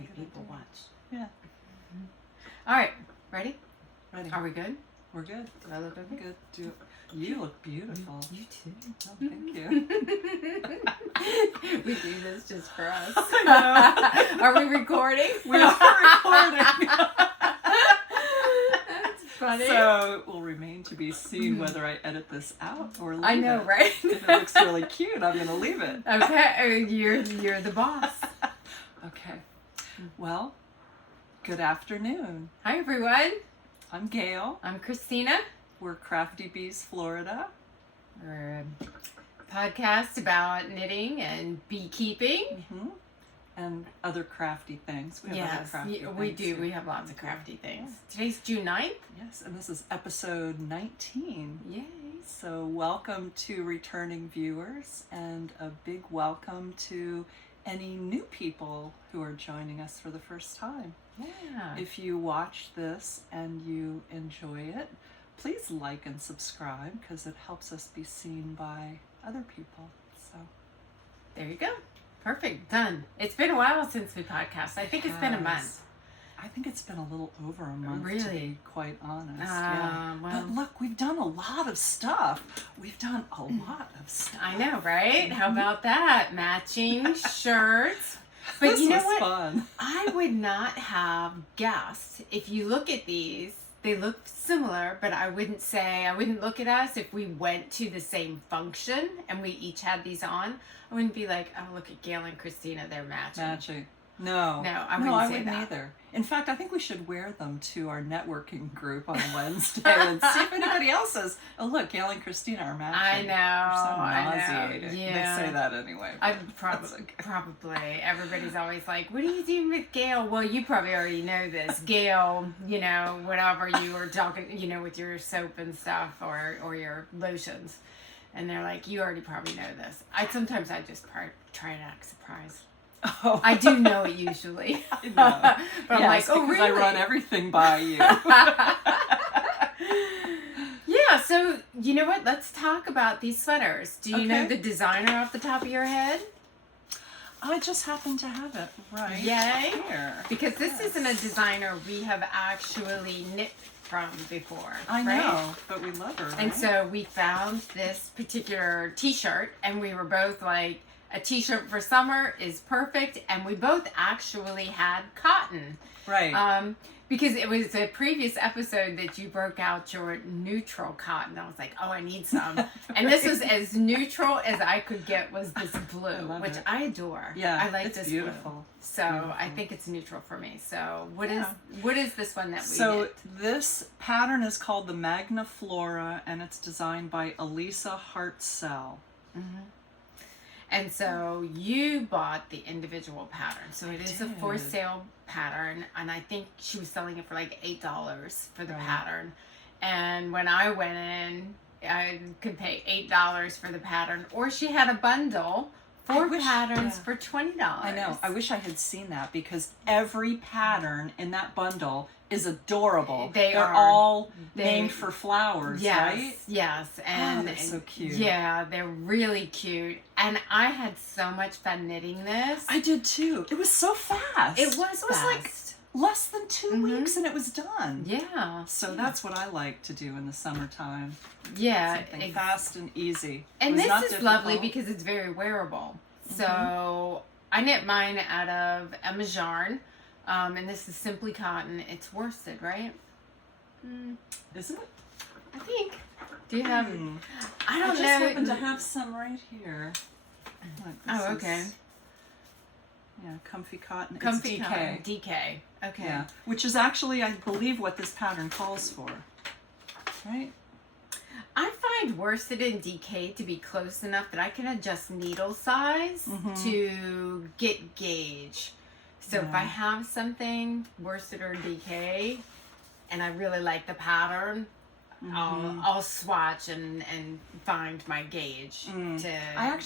make people watch. Yeah. All right, ready? Ready. Are we good? We're good. Do I look okay? Good. You look beautiful. You too. Oh, thank you. We do this just for us. I know. Are we recording? We are recording. That's funny. So it will remain to be seen whether I edit this out or leave I know, it. right? If it looks really cute, I'm going to leave it. Okay, you're the boss. Okay. Well, good afternoon. Hi everyone. I'm Gayle. I'm Christina. We're CraftyBeesFlorida. We're a podcast about knitting and beekeeping. Mm-hmm. And other crafty things. We have other crafty things. We do. Here. We have lots of crafty things. Today's June 9th. Yes, and this is episode 19. Yay. So welcome to returning viewers, and a big welcome to any new people who are joining us for the first time. Yeah. If you watch this and you enjoy it, please like and subscribe because it helps us be seen by other people. So There you go. Perfect. Done. It's been a while since we podcast. I think it's been a month. I think it's been a little over a month, to Really? be quite honest. Yeah. Well, But look, we've done a lot of stuff. We've done a lot of stuff. I know, right? How about that? Matching shirts. But This you know was what? fun. I would not have guessed. If you look at these, they look similar, but I wouldn't look at us if we went to the same function and we each had these on. I wouldn't be like, oh, look at Gayle and Christina, they're matching. Matching. No. No, I wouldn't say that. Either. In fact, I think we should wear them to our networking group on Wednesday and see if anybody else says, oh, look, Gayle and Christina are matching. I know. They're so nauseating. Yeah. They say that anyway. Probably. Everybody's always like, what are you doing with Gayle? Well, you probably already know this. Gayle, whatever you were talking, with your soap and stuff or your lotions. And they're like, you already probably know this. Sometimes I just try to act surprised. Oh. I do know it usually. I know. But I'm like, oh, because really? I run everything by you. Yeah, so you know what? Let's talk about these sweaters. Do you know Okay. the designer off the top of your head? I just happen to have it right Yay. here. Because this isn't a designer we have actually knit from before. I right? know, but we love her, right? And so we found this particular t-shirt and we were both like, a t-shirt for summer is perfect, and we both actually had cotton. Right. Because it was a previous episode that you broke out your neutral cotton. I was like, oh, I need some. And this was as neutral as I could get was this blue, which I adore. Yeah, I like it's this beautiful. blue. So Beautiful. I think it's neutral for me. So what is this one that we So knit? this pattern is called the Magna Flora, and it's designed by Elisa Hartzell. Mm-hmm. And so you bought the individual pattern. So it is a for sale pattern. And I think she was selling it for like $8 for the pattern. And when I went in, I could pay $8 for the pattern. Or she had a bundle, four patterns for $20. I know. I wish I had seen that because every pattern in that bundle is adorable. They're all named for flowers, right? Yes. And they're so cute. Yeah, they're really cute. And I had so much fun knitting this. I did too. It was so fast. It was like less than 2 weeks and it was done. Yeah. So that's what I like to do in the summertime. Yeah. Something fast and easy. And this is lovely because it's very wearable. So I knit mine out of Emma yarn. And this is simply cotton. It's worsted, right? Isn't it? I think. Do you have? I don't know. I just happen to have some right here. Look, okay. Yeah, comfy cotton. Comfy it's DK. cotton. DK. Okay. Yeah, which is actually, I believe, what this pattern calls for. Right? I find worsted and DK to be close enough that I can adjust needle size to get gauge. So if I have something worsted or DK and I really like the pattern, I'll swatch and find my gauge to. I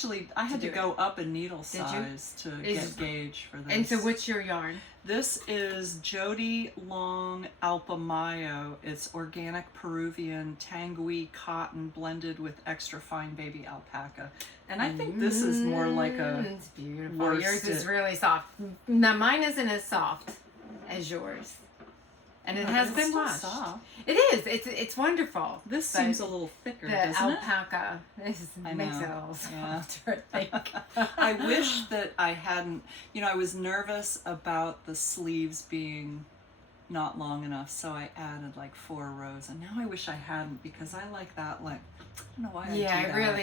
had to go up a needle size to get gauge for this. And so, what's your yarn? This is Jody Long Alpamayo. It's organic Peruvian Tangui cotton blended with extra fine baby alpaca. And I think this is more like a It's beautiful. Yours is really soft. Now mine isn't as soft as yours. And it has been washed. Soft. It is. It's wonderful. This seems a little thicker, the doesn't alpaca makes it a little softer, I think. I wish that I hadn't, I was nervous about the sleeves being not long enough, so I added like 4 rows, and now I wish I hadn't, because I like that length. I don't know why I do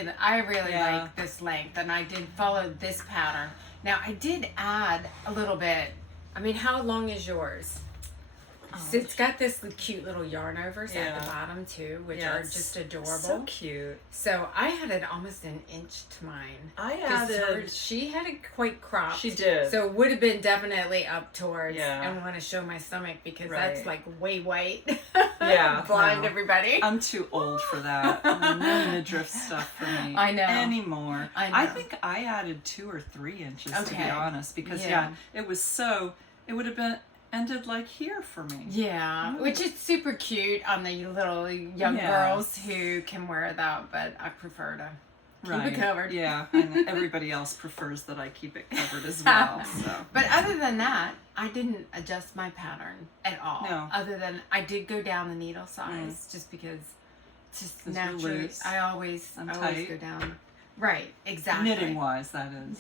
that. I really like this length, and I did follow this pattern. Now I did add a little bit. I mean, how long is yours? So it's got this cute little yarn overs at the bottom too, which are just adorable. So cute. So I had it almost an inch to mine. She had it quite cropped. She did. So it would have been definitely up towards. I want to show my stomach because that's like way white. Blind everybody. I'm too old for that. No midriff stuff for me. I know. Anymore. I know. I think I added 2 or 3 inches to be honest, because it was so. It would have been. Ended like here for me. Yeah, which is super cute on the little young girls who can wear that, but I prefer to keep it covered. Yeah, and everybody else prefers that I keep it covered as well. So. But other than that, I didn't adjust my pattern at all. No. Other than I did go down the needle size just because, just naturally, I always go down. Right, exactly. Knitting wise, that is.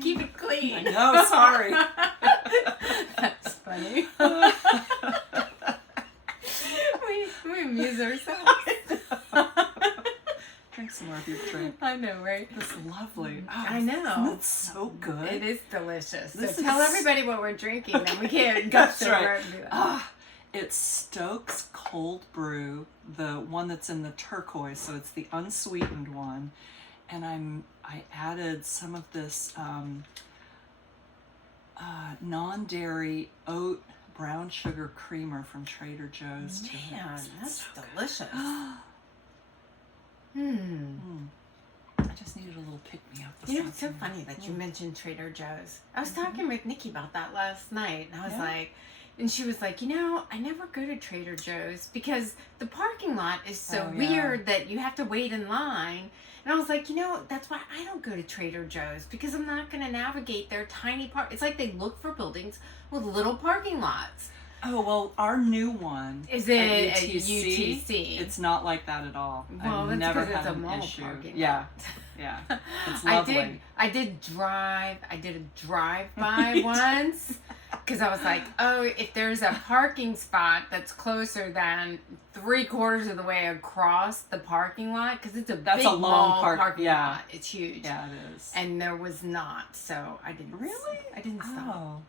Keep it clean. No, sorry. That's funny. we amuse ourselves. Drink some more of your drink. I know, right? It's lovely. Oh, I know. It's so good. It is delicious. So tell everybody what we're drinking, then we can't go somewhere and do that. It's Stokes Cold Brew, the one that's in the turquoise, so it's the unsweetened one. And I added some of this non-dairy oat brown sugar creamer from Trader Joe's. Man, that's delicious. I just needed a little pick-me-up. It's so funny that you mentioned Trader Joe's. I was talking with Nikki about that last night, and I was like, and she was like, I never go to Trader Joe's because the parking lot is so weird that you have to wait in line. And I was like, that's why I don't go to Trader Joe's, because I'm not going to navigate their tiny park. It's like they look for buildings with little parking lots. Oh, well, our new one is it at UTC? It's not like that at all. Well, I've never had it's a an mall issue. Parking Yeah. It's lovely. I did a drive-by once. Because I was like, if there's a parking spot that's closer than 3/4 of the way across the parking lot, because it's that's a long parking lot. It's huge. Yeah, it is. And there was not, so I didn't. Really? I didn't stop.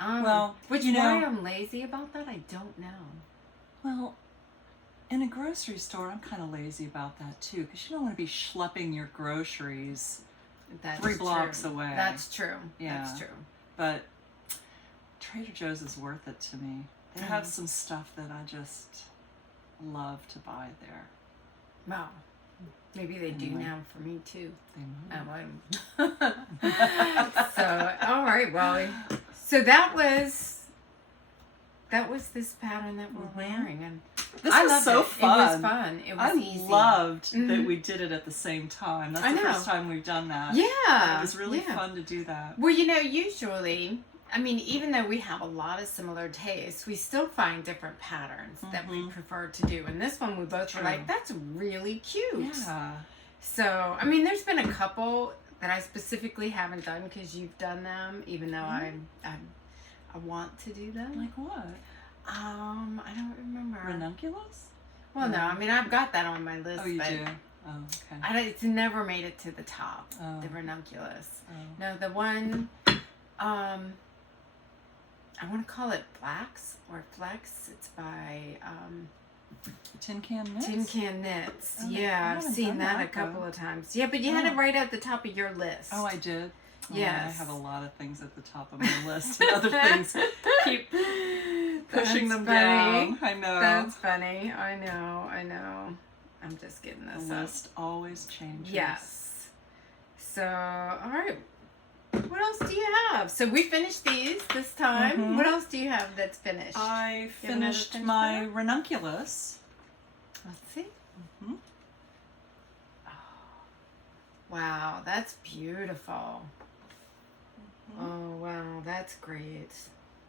Well, why I'm lazy about that, I don't know. Well, in a grocery store, I'm kind of lazy about that too, because you don't want to be schlepping your groceries 3 blocks away. That's true. Yeah. That's true. But Trader Joe's is worth it to me. They have some stuff that I just love to buy there. Wow. Maybe they do now for me too. They might. So, all right, Wally. So that was this pattern that we're wearing, and this was so fun. It was fun. It was easy. I loved that we did it at the same time. That's the first time we've done that. Yeah. It was really fun to do that. Well, usually, even though we have a lot of similar tastes, we still find different patterns that we prefer to do. And this one, we both were like, that's really cute. Yeah. So, there's been a couple that I specifically haven't done because you've done them, even though I want to do them. Like what? I don't remember. Ranunculus? Well, no. I've got that on my list. Oh, you but do? Oh, okay. It's never made it to the top. The Ranunculus. Oh. No, the one. I want to call it Flex. It's by Tin Can Knits? Tin Can Knits. Oh, I've seen that a couple of times. Yeah, but you had it right at the top of your list. Oh, I did? Yes. I have a lot of things at the top of my list, and other things keep pushing them down. I know. That's funny. I know. I'm just getting this The up. list always changes. Yes. So, all right. What else do you have? So we finished these this time. What else do you have that's finished? I You have another finished finished my product? Ranunculus. Let's see. Oh, wow, that's beautiful. Oh, wow, that's great.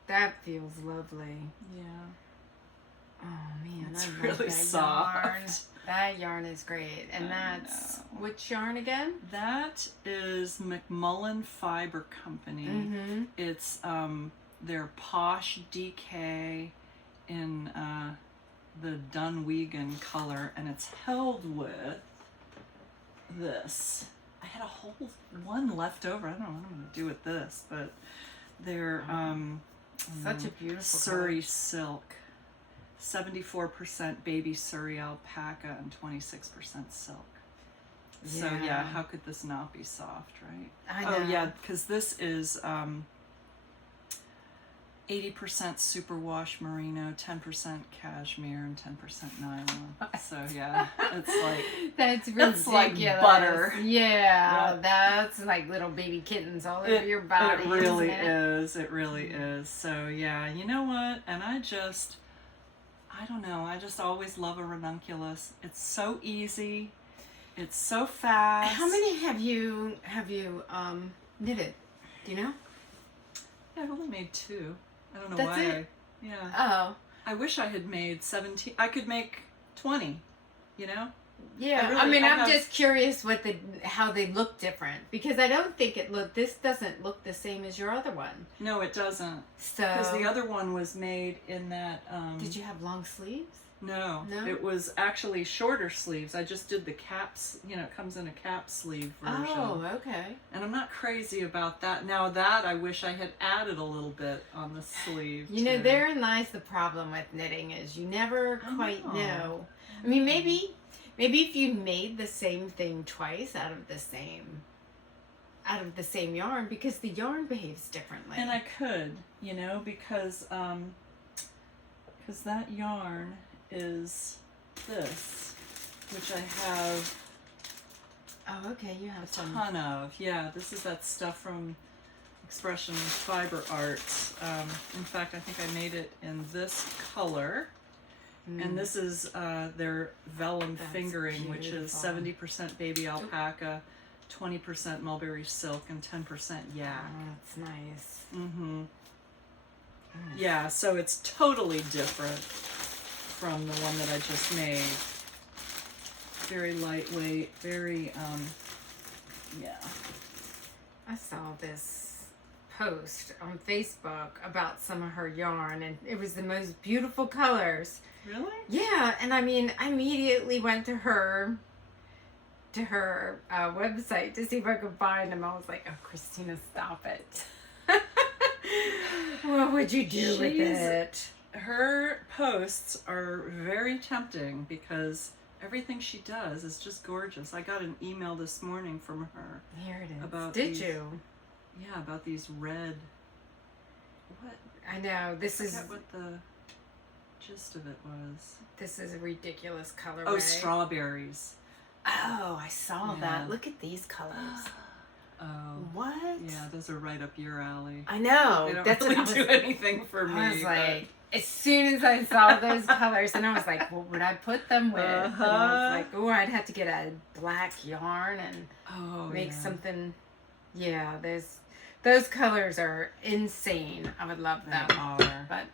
That feels lovely. Yeah. Oh, man. It's I love really that soft. Yarn. That yarn is great. And that's which yarn again? That is McMullin Fiber Company. It's their Posh DK in the Dunwegan color, and it's held with this. I had a whole one left over. I don't know what I'm going to do with this, but they're Such a beautiful Suri Silk. 74% baby Suri alpaca and 26% silk. So yeah, how could this not be soft, right? I know. Oh yeah, because this is 80% superwash merino, 10% cashmere, and 10% nylon. So yeah, it's like that's ridiculous. like butter. Yeah, that's like little baby kittens all over your body. It really is. It really is. So yeah, you know what? And I don't know. I just always love a ranunculus. It's so easy. It's so fast. How many have you knitted? Do you know? Yeah, I've only made 2. I don't know That's why. it? Yeah. Oh. I wish I had made 17. I could make 20. You know? Yeah. I mean, I'm just curious how they look different, because I don't think this doesn't look the same as your other one. No, it doesn't. So. Because the other one was made in that. Did you have long sleeves? No, No? It was actually shorter sleeves. I just did the caps, it comes in a cap sleeve version. Oh, okay. And I'm not crazy about that. Now that I wish I had added a little bit on the sleeve. You know, therein lies the problem with knitting, is you never quite know. I mean, maybe if you made the same thing twice out of the same yarn, because the yarn behaves differently. And I could, because that yarn is this, which I have Oh, okay, you have a some. ton of. Yeah, this is that stuff from Expression Fiber Arts. In fact, I think I made it in this color. And this is their vellum fingering, which is 70% baby alpaca, 20% mulberry silk, and 10% yak. Oh, that's nice. Yeah, so it's totally different from the one that I just made. Very lightweight, very, yeah. I saw this post on Facebook about some of her yarn, and it was the most beautiful colors. Really? Yeah, and I mean, I immediately went to her website to see if I could find them. I was like, oh, Christina, stop it. What would you do with it? Her posts are very tempting because everything she does is just gorgeous. I got an email this morning from her. Here it is. About Did you? Yeah, about these red. What? I know. I forgot what the gist of it was. This is a ridiculous colorway. Oh, strawberries. Oh, I saw Yeah. that. Look at these colors. Oh. What? Yeah, those are right up your alley. I know. They don't That's really what do anything for me. I was like, as soon as I saw those colors, and I was like, what would I put them with? And I was like, oh, I'd have to get a black yarn and make something. Yeah, those colors are insane. I would love them. They are. But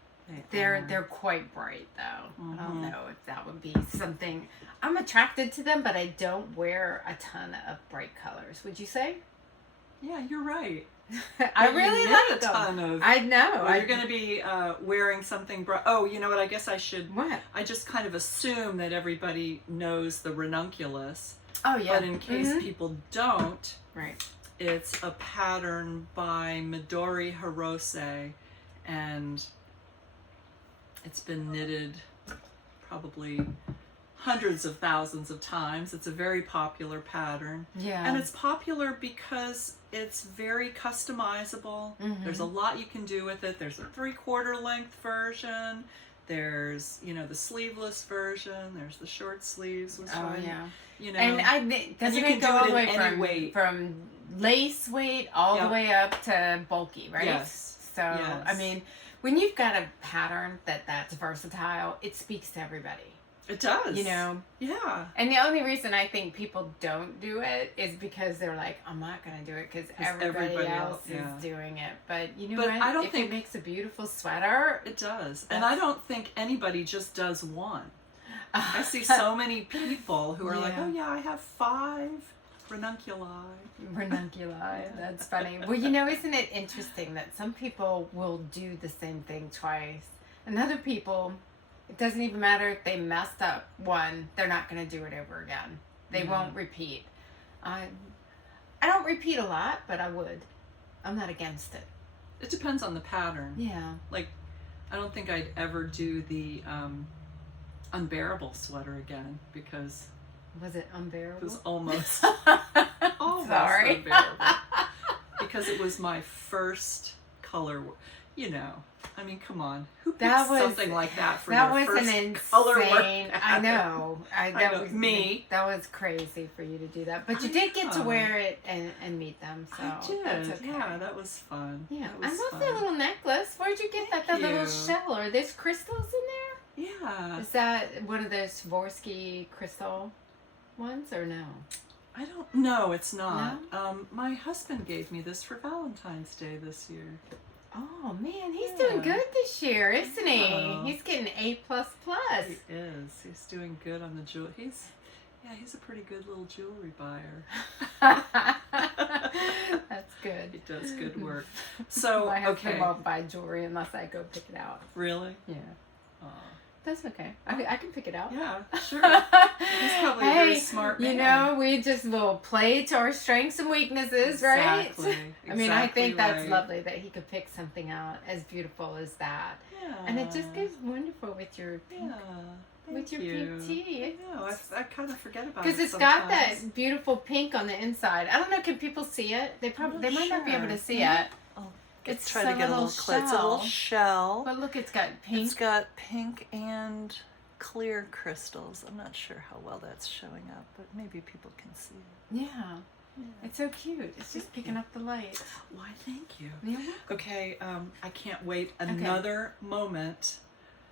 they're quite bright though. I don't know if that would be something. I'm attracted to them, but I don't wear a ton of bright colors. Would you say? Yeah, you're right. I really like them. ton of. I know. Well, you're going to be wearing something bright. Oh, you know what? I guess I should. What? I just kind of assume that everybody knows the Ranunculus. Oh yeah. But in case people don't, right. It's a pattern by Midori Hirose, and it's been knitted probably hundreds of thousands of times. It's a very popular pattern. Yeah. And it's popular because it's very customizable. There's a lot you can do with it. There's a 3/4 length version. There's, you know, the sleeveless version. There's the short sleeves. Yeah. You know, and doesn't it go all the way from lace weight all the way up to bulky, right? Yes. So, I mean, when you've got a pattern that's versatile, it speaks to everybody. It does. You know? Yeah. And the only reason I think people don't do it is because they're like, I'm not going to do it because everybody else is doing it. But you know what? I don't if think it makes a beautiful sweater. It does. And I don't think anybody just does one. I see so many people who are like, oh yeah, I have 5 ranunculi. That's funny. Well, you know, isn't it interesting that some people will do the same thing twice, and other people, it doesn't even matter if they messed up one, they're not going to do it over again. They won't repeat. I don't repeat a lot, but I would. I'm not against it. It depends on the pattern. Yeah. Like, I don't think I'd ever do the unbearable sweater again because... Was it unbearable? It was almost Sorry. unbearable. Because it was my first color, you know. I mean, come on. Who picks something like that for your first color work pattern? I know. That was me. That was crazy for you to do that. But you did get to wear it and meet them, so I did. That's okay. Yeah, that was fun. Yeah, I love that little necklace. Where'd you get that little shell? Are there crystals in there? Yeah. Is that one of those Swarovski crystal ones or no? I don't know. It's not. No? My husband gave me this for Valentine's Day this year. Oh man, he's doing good this year, isn't he? He's getting A++. He is. He's doing good on the jewel. He's a pretty good little jewelry buyer. That's good. He does good work. So my husband won't buy jewelry unless I go pick it out. Really? Yeah. That's okay. I can pick it out. Yeah, sure. He's probably a very smart man. You know, we just will play to our strengths and weaknesses, right? I mean, I think that's lovely that he could pick something out as beautiful as that. Yeah. And it just goes wonderful with your pink, pink tea. I know. I kind of forget about it because it's got that beautiful pink on the inside. I don't know. Can people see it? They might not be able to see it. It's try to get a little clear. It's a little shell. But look, it's got pink. It's got pink and clear crystals. I'm not sure how well that's showing up, but maybe people can see it. Yeah. It's so cute. It's just picking up the light. Why, thank you. Yeah. Okay, I can't wait another moment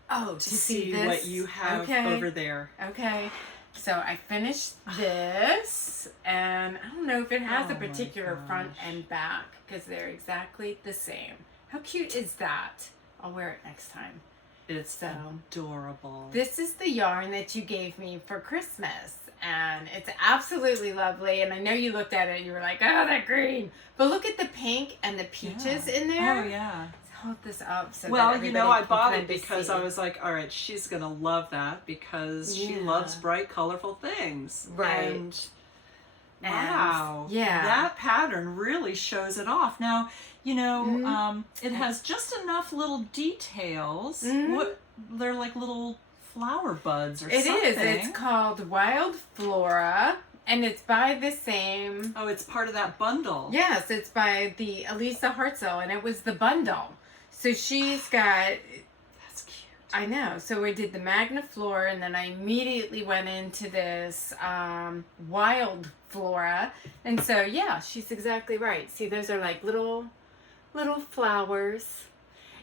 to see this? what you have over there. Okay. So I finished this, and I don't know if it has a particular front and back because they're exactly the same. How cute is that? I'll wear it next time. It's adorable. This is the yarn that you gave me for Christmas, and it's absolutely lovely. And I know you looked at it and you were like, oh, that green. But look at the pink and the peaches in there. Oh, yeah. Hold this up so well, you know, I bought it because I was like, all right, she's going to love that because she loves bright, colorful things. Right. And wow. Yeah. That pattern really shows it off. Now, you know, it has just enough little details. They're like little flower buds or something. It is. It's called Wild Flora. And it's by the same... Oh, it's part of that bundle. Yes, it's by the Elisa Hartzell, and it was the bundle. So she's got... That's cute. I know. So we did the Magna Flora, and then I immediately went into this Wild Flora. And so, yeah, she's exactly right. See, those are like little flowers.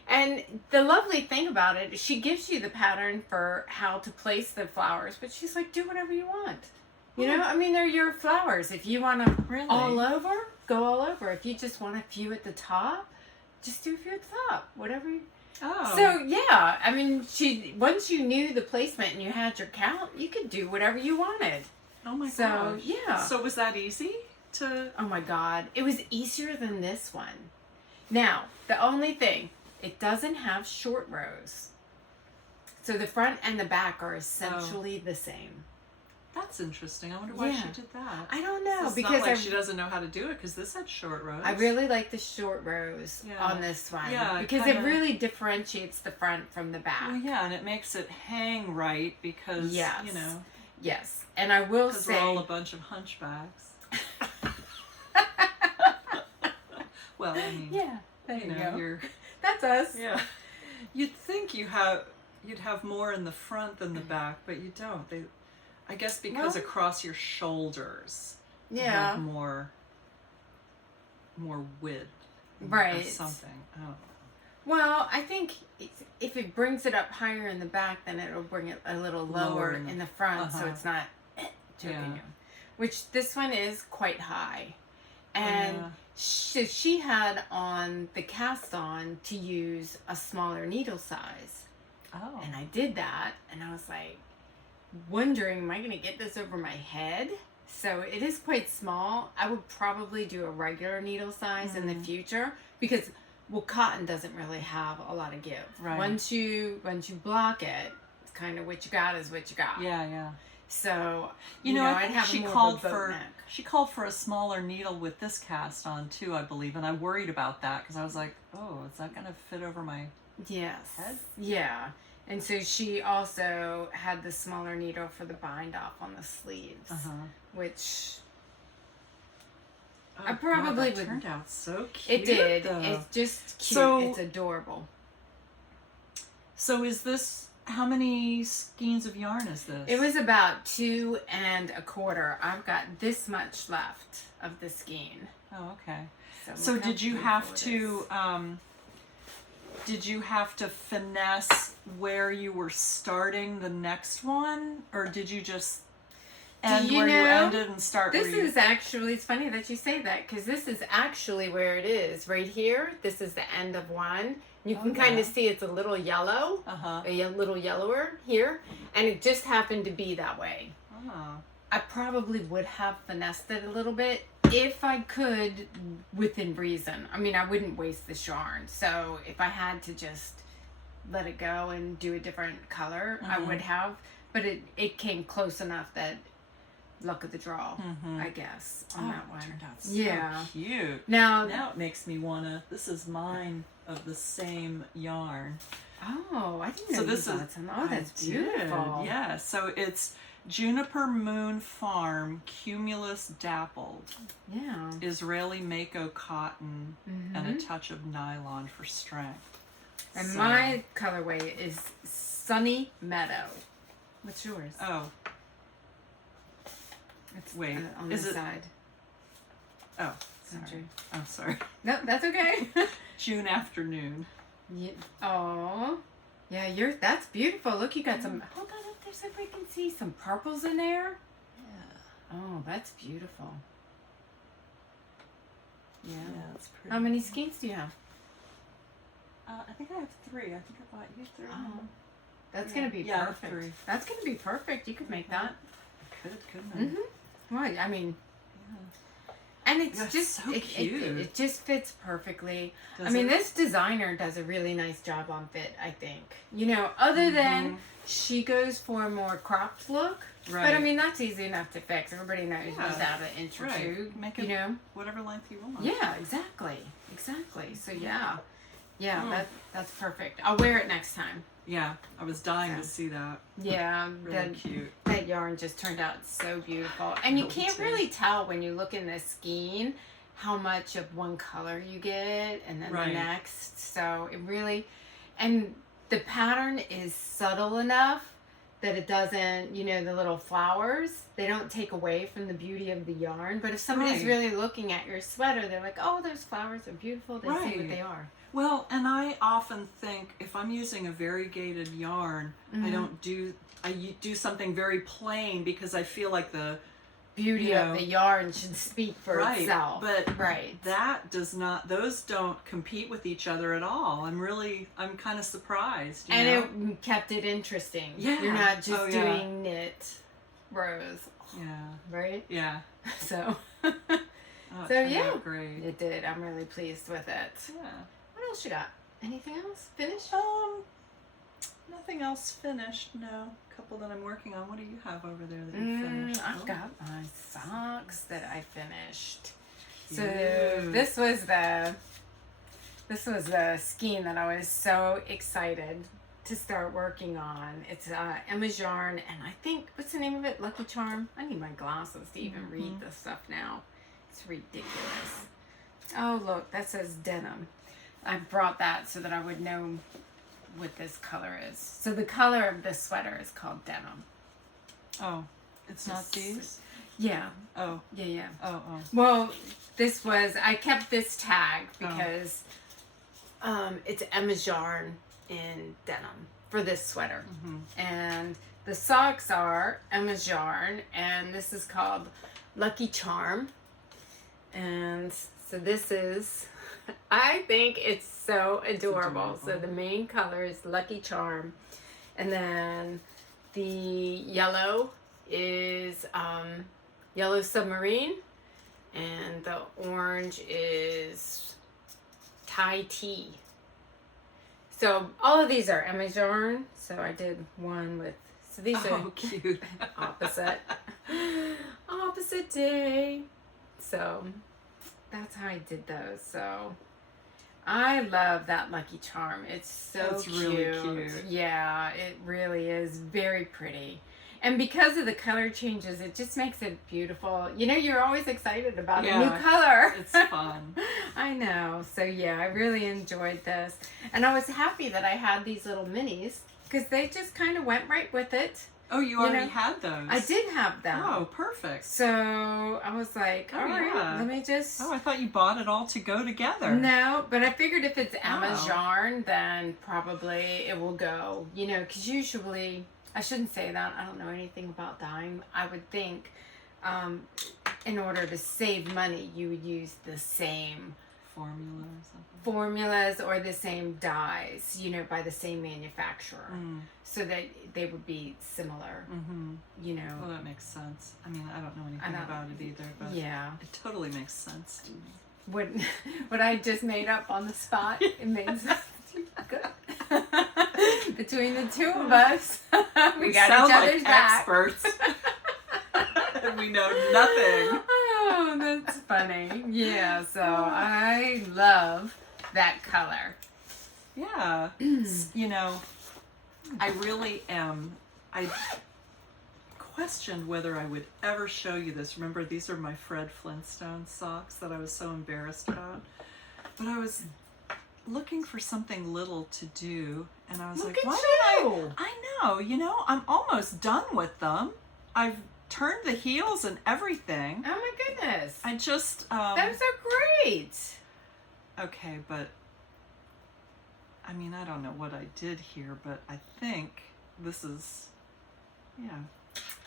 And the lovely thing about it is she gives you the pattern for how to place the flowers, but she's like, do whatever you want. You know, I mean, they're your flowers. If you want them all over, go all over. If you just want a few at the top, just do a few at the top. Whatever. So, yeah. I mean, once you knew the placement and you had your count, you could do whatever you wanted. Oh, my gosh. So, yeah. So, was that easy to... Oh, my God. It was easier than this one. Now, the only thing, it doesn't have short rows. So, the front and the back are essentially the same. That's interesting. I wonder why she did that. I don't know. It's because not like she doesn't know how to do it because this had short rows. I really like the short rows on this one. Yeah, because it really differentiates the front from the back. Well, yeah, and it makes it hang right because, you know. Yes. And I will Because say... we're all a bunch of hunchbacks. Well, I mean... Yeah, there you go. You're... That's us. Yeah. You'd think you'd have more in the front than the back, but you don't. I guess because across your shoulders, you have more width, right? Or something. Oh. Well, I think if it brings it up higher in the back, then it'll bring it a little lower in the front, so it's not choking you. Which this one is quite high, and she had on the cast on to use a smaller needle size. Oh. And I did that, and I was like, wondering, am I going to get this over my head? So it is quite small. I would probably do a regular needle size in the future because, well, cotton doesn't really have a lot of give. Right. Once you block it, it's kind of what you got is what you got. Yeah, yeah. So you know I'd have she called for a smaller needle with this cast on too, I believe, and I worried about that because I was like, oh, is that going to fit over my head? Yeah. And so she also had the smaller needle for the bind off on the sleeves, which I probably would. Turned out so cute. It did. Though. It's just cute. So, it's adorable. So is this? How many skeins of yarn is this? It was about 2 1/4. I've got this much left of the skein. Oh, okay. So did you have to? Did you have to finesse where you were starting the next one, or did you just end where you ended and start? This is actually, it's funny that you say that because this is actually where it is right here. This is the end of one. You can kind of see it's a little yellow, a little yellower here, and it just happened to be that way. I probably would have finessed it a little bit if I could, within reason. I mean, I wouldn't waste this yarn. So if I had to just let it go and do a different color, I would have. But it came close enough that luck of the draw, I guess, on that one. Turned out so cute. Now it makes me wanna. This is mine of the same yarn. Oh, I didn't know this you got some. Oh, that's beautiful. Yeah, so it's Juniper Moon Farm Cumulus Dappled. Yeah. Israeli Mako cotton and a touch of nylon for strength. And my colorway is Sunny Meadow. What's yours? Oh. It's wait. On the side. Oh, sorry. Oh, sorry. No, that's okay. June afternoon. Yeah. Oh. Yeah, that's beautiful. Look, you got some. Hold on up there so we can see some purples in there. Yeah. Oh, that's beautiful. Yeah. That's pretty. How many skeins do you have? I think I have 3. I think I bought you 3. Oh. That's gonna be perfect. 3. That's gonna be perfect. You could make that. I could, couldn't I? Well, I mean. And it's just so cute. It just fits perfectly. Does this designer does a really nice job on fit, I think. Other than she goes for a more cropped look. Right. But that's easy enough to fix. Everybody knows you just add an inch or two. Make it whatever length you want. Yeah, exactly. So that's perfect. I'll wear it next time. Yeah, I was dying to see that. Yeah, really cute. That yarn just turned out so beautiful. And you can't really tell when you look in the skein how much of one color you get and then the next. So it really, and the pattern is subtle enough that it doesn't, the little flowers, they don't take away from the beauty of the yarn. But if somebody's really looking at your sweater, they're like, oh, those flowers are beautiful. They see what they are. Well, and I often think if I'm using a variegated yarn, I do something very plain because I feel like the beauty of the yarn should speak for itself. But that does not; those don't compete with each other at all. I'm kind of surprised. And it kept it interesting. Yeah, you're not just doing knit rows. Yeah. Right. Yeah. So. Great. It did. I'm really pleased with it. Yeah. What else you got? Anything else? Finished? Nothing else finished. No. A couple that I'm working on. What do you have over there that you finished? I've got my socks that I finished. So Cute. this was the skein that I was so excited to start working on. It's Emma's yarn, and I think, what's the name of it? Lucky Charm? I need my glasses to even read this stuff now. It's ridiculous. Oh, look, that says denim. I brought that so that I would know what this color is. So the color of this sweater is called denim. Oh, it's not these? Yeah. Oh. Yeah. Oh. Well, this was, I kept this tag because it's Emma's yarn in denim for this sweater. And the socks are Emma's yarn, and this is called Lucky Charm. And so this is, I think it's so adorable. So the main color is Lucky Charm, and then the yellow is Yellow Submarine, and the orange is Thai Tea. So all of these are Emma's yarn. So I did one with, so these are cute. opposite day. So that's how I did those. So I love that Lucky Charm. It's so cute. Really cute. Yeah, it really is very pretty. And because of the color changes, it just makes it beautiful. You know, you're always excited about a new color. It's fun. I know. So yeah, I really enjoyed this. And I was happy that I had these little minis because they just kind of went right with it. Oh, you already had those? I did have them. Oh, perfect. So I was like, all right, let me just... Oh, I thought you bought it all to go together. No, but I figured if it's Emma's yarn, then probably it will go. You know, because usually... I shouldn't say that. I don't know anything about dyeing. I would think in order to save money, you would use the same formula or something. Formulas or the same dyes, you know, by the same manufacturer. So that they would be similar, you know. Well, that makes sense. I mean, I don't know anything about it either, but yeah, it totally makes sense to me. What I just made up on the spot, it makes sense. Good. Between the two of us, we got each other's back. Experts. And we know nothing. Oh, that's funny. Yeah, so I love that color. Yeah. You know, I really am. I questioned whether I would ever show you this. Remember, these are my Fred Flintstone socks that I was so embarrassed about. But I was looking for something little to do, and I was like, why did I know, you know, I'm almost done with them. I've turned the heels and everything. Oh my goodness. I just those are great. Okay, but I mean, I don't know what I did here, but I think this is,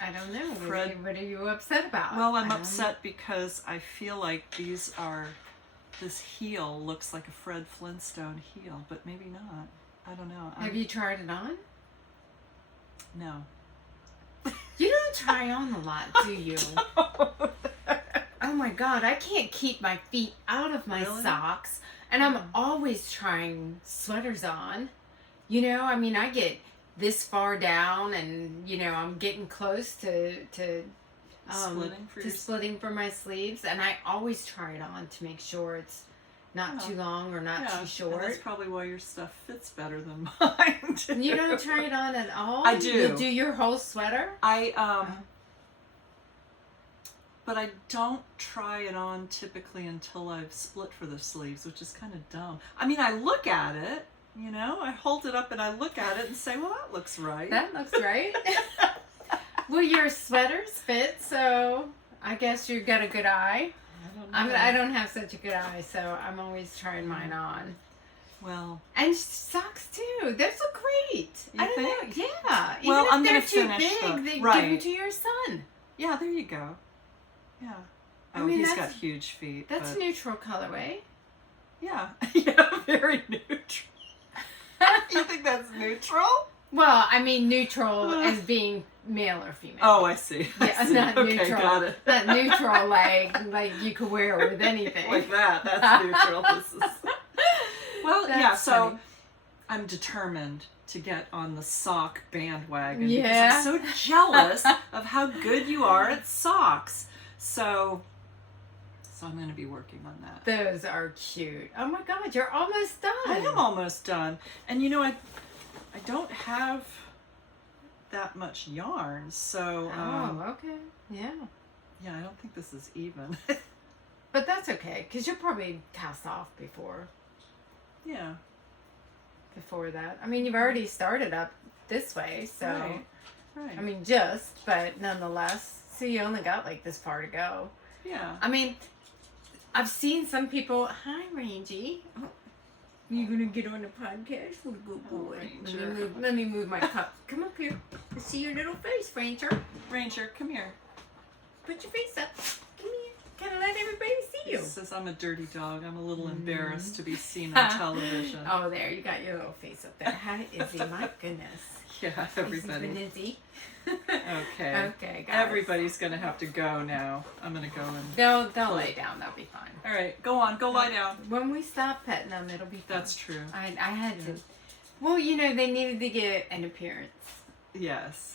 I don't know. What are you upset about? Well, I'm upset because I feel like this heel looks like a Fred Flintstone heel, but maybe not. I don't know. Have you tried it on? No. You don't try on a lot, do you? Oh my God, I can't keep my feet out of my socks, and I'm always trying sweaters on. You know, I mean, I get this far down, and you know, I'm getting close to splitting for my sleeves, and I always try it on to make sure it's not too long or not too short. And that's probably why your stuff fits better than mine. You don't try it on at all? I do. You do your whole sweater? But I don't try it on typically until I've split for the sleeves, which is kind of dumb. I mean, I look at it, you know, I hold it up and I look at it and say, well, that looks right. That looks right. Well, your sweaters fit, so I guess you've got a good eye. I don't have such a good eye, so I'm always trying mine on. Well, and socks too. Those look great. You think? Know. Yeah. Well, even if they're too big, they give them to your son. Yeah, there you go. Yeah. Oh, I mean, he's got huge feet. That's neutral colorway. Yeah. Yeah, very neutral. You think that's neutral? Well, I mean neutral as being male or female. Oh, I see. Yeah, not neutral. Got it. Not neutral like you could wear it with anything. Like that. That's neutral. This is. Well, that's so I'm determined to get on the sock bandwagon because I'm so jealous of how good you are at socks. So I'm going to be working on that. Those are cute. Oh my God, you're almost done. I am almost done. And you know, I don't have that much yarn, so okay. Yeah. yeah, I don't think this is even. But that's okay, because you'll probably cast off before Yeah. that. I mean, you've already started up this way, so Right. I mean, but nonetheless, so you only got like this far to go. Yeah. I mean, I've seen some people. Hi, Rangy. Oh, you gonna get on the podcast? Oh, good boy. Ranger. Let me move my cup. Come up here. Let's see your little face, Ranger. Ranger, come here. Put your face up. Come here. Gotta let everybody see you. He says I'm a dirty dog. I'm a little embarrassed to be seen on television. Oh, there. You got your little face up there. Hi, Izzy. My goodness. Yeah, everybody. Izzy. Okay. Okay, guys. Everybody's gonna have to go now. I'm gonna go and. They'll lay down. They'll be fine. All right, go on. Go lie down. When we stop petting them, it'll be fine. That's true. I had to. Well, you know, they needed to get an appearance. Yes.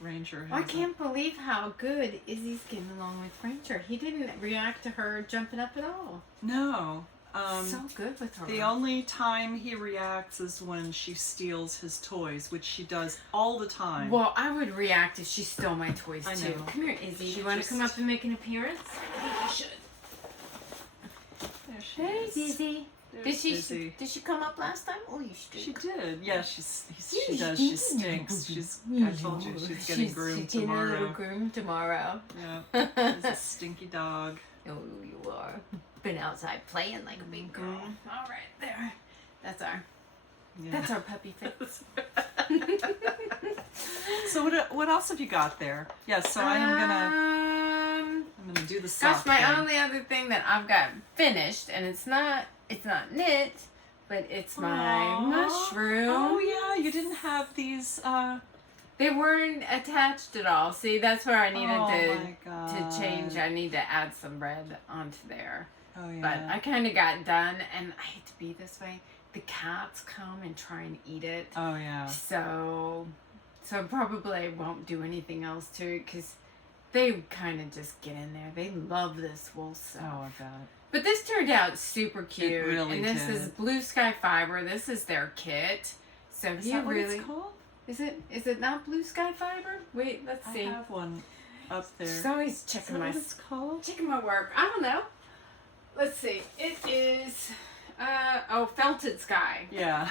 Ranger. I can't believe how good Izzy's getting along with Ranger. He didn't react to her jumping up at all. No. So good with her. The only time he reacts is when she steals his toys, which she does all the time. Well, I would react if she stole my toys I too. know. Come here, Izzy. Do you want to come up and make an appearance? I think you should. There she Hey, is. Izzy. There's Izzy. Did she come up last time? Oh, you stink. She did. Yeah, she does. You She stink. stinks. I told you she's getting groomed She's tomorrow. getting a little groomed tomorrow. Yeah. She's a stinky dog. Oh, you are. Been outside playing like a big girl. All right, there. That's our puppy face. So what else have you got there? Yeah, so I'm gonna do the sock. Gosh, my thing. only other thing that I've got finished, and it's not knit, but it's my mushroom. Oh yeah, you didn't have these. They weren't attached at all. See, that's where I needed to change. I need to add some red onto there. Oh yeah. But I kind of got done, and I hate to be this way. The cats come and try and eat it. Oh yeah. So probably won't do anything else to it because they kind of just get in there. They love this wool stuff. Oh, I bet. But this turned out super cute. It really and this did. is Blue Sky Fiber. This is their kit. So Is that what it's called? Is it not Blue Sky Fiber? Wait, let's see. I have one up there. She's always checking what it's called? checking my work. I don't know. Let's see. It is Felted Sky. Yeah.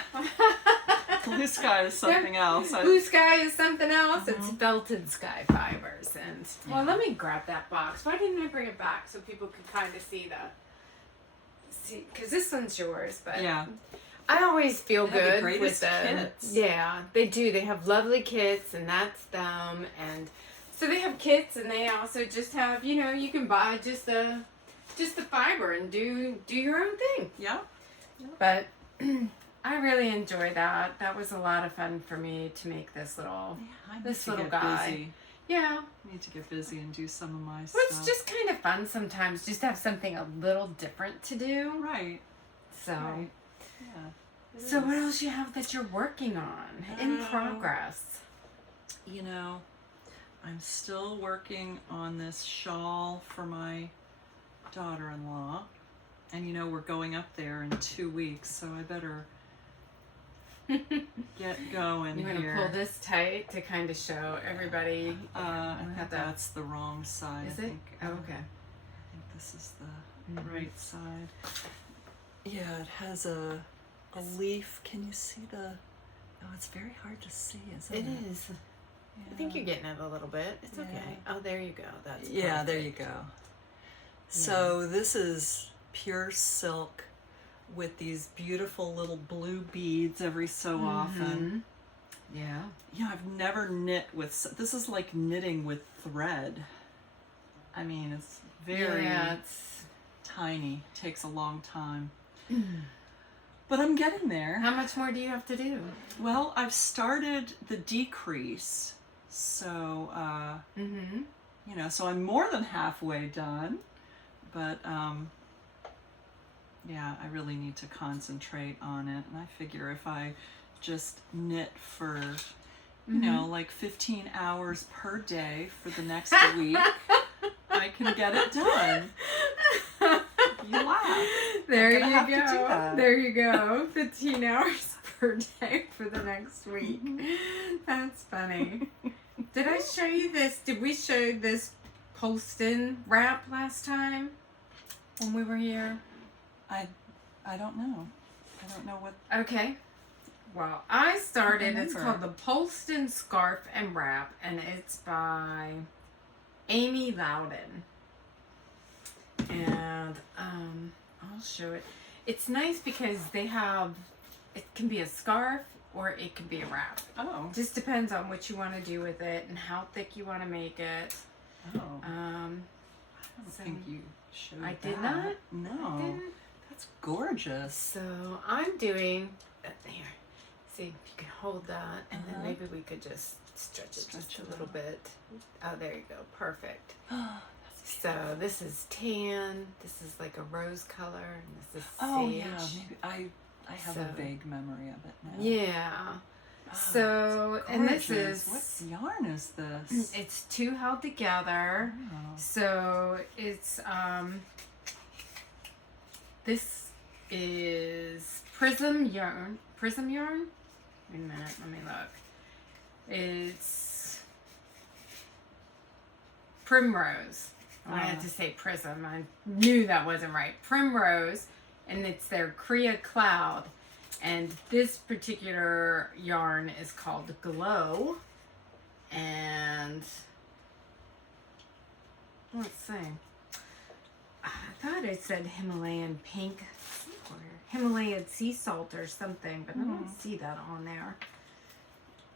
Blue Sky is something else. Blue Sky is something else. It's Felted Sky Fibers. And well, let me grab that box. Why didn't I bring it back so people could kind of see because this one's yours, but Yeah. I always feel They have the good with greatest them. kits. Yeah, they do. They have lovely kits, and that's them. And so they have kits, and they also just have, you can buy just the fiber and do your own thing. Yeah. But I really enjoy that. That was a lot of fun for me to make this little guy. Busy. Yeah. I need to get busy and do some of my Well, stuff. it's just kind of fun sometimes just to have something a little different to do. Right. So, Right. Yeah. so what else you have that you're working on in progress? I'm still working on this shawl for my daughter-in-law. And we're going up there in 2 weeks, so I better get going You're here. going to pull this tight to kind of show everybody. I have think that. that's the wrong side. Is I it? think, Oh, okay. I think this is the right side. Yeah, it has a leaf. Can you see the... Oh, it's very hard to see, isn't it? It is. Yeah. I think you're getting it a little bit. It's okay. Oh, there you go. That's Yeah, there perfect. you go. So this is pure silk with these beautiful little blue beads every so often. Yeah. I've never knit with... This is like knitting with thread. I mean, it's very it's... tiny. Takes a long time. But I'm getting there. How much more do you have to do? Well, I've started the decrease. So, so I'm more than halfway done. But, I really need to concentrate on it. And I figure if I just knit for, like 15 hours per day for the next week, I can get it done. You laugh. There I'm gonna have you to do go. that. There you go. 15 hours per day for the next week. That's funny. Did I show you this? Did we show you this Poston wrap last time when we were here? I don't know. I don't know what. Okay. Well, I started. It's called the Poston Scarf and Wrap, and it's by Amy Loudon. And I'll show it. It's nice because they have. It can be a scarf or it can be a wrap. Oh. Just depends on what you want to do with it and how thick you want to make it. Oh. I don't think you showed I that. did not? No. I didn't. That's gorgeous. So I'm doing here. See if you can hold that, and then maybe we could just stretch it just a little bit. Oh, there you go. Perfect. So this is tan. This is like a rose color, and this is sage. Oh yeah, maybe I have a vague memory of it now. Yeah. Oh, so and this is what yarn is this? It's two held together. Oh. So it's this is prism yarn. Prism yarn? Wait a minute, let me look. It's primrose. I had to say prism. I knew that wasn't right. Primrose, and it's their Crea Cloud. And this particular yarn is called Glow. And let's see. I thought it said Himalayan pink or Himalayan sea salt or something, but I don't see that on there.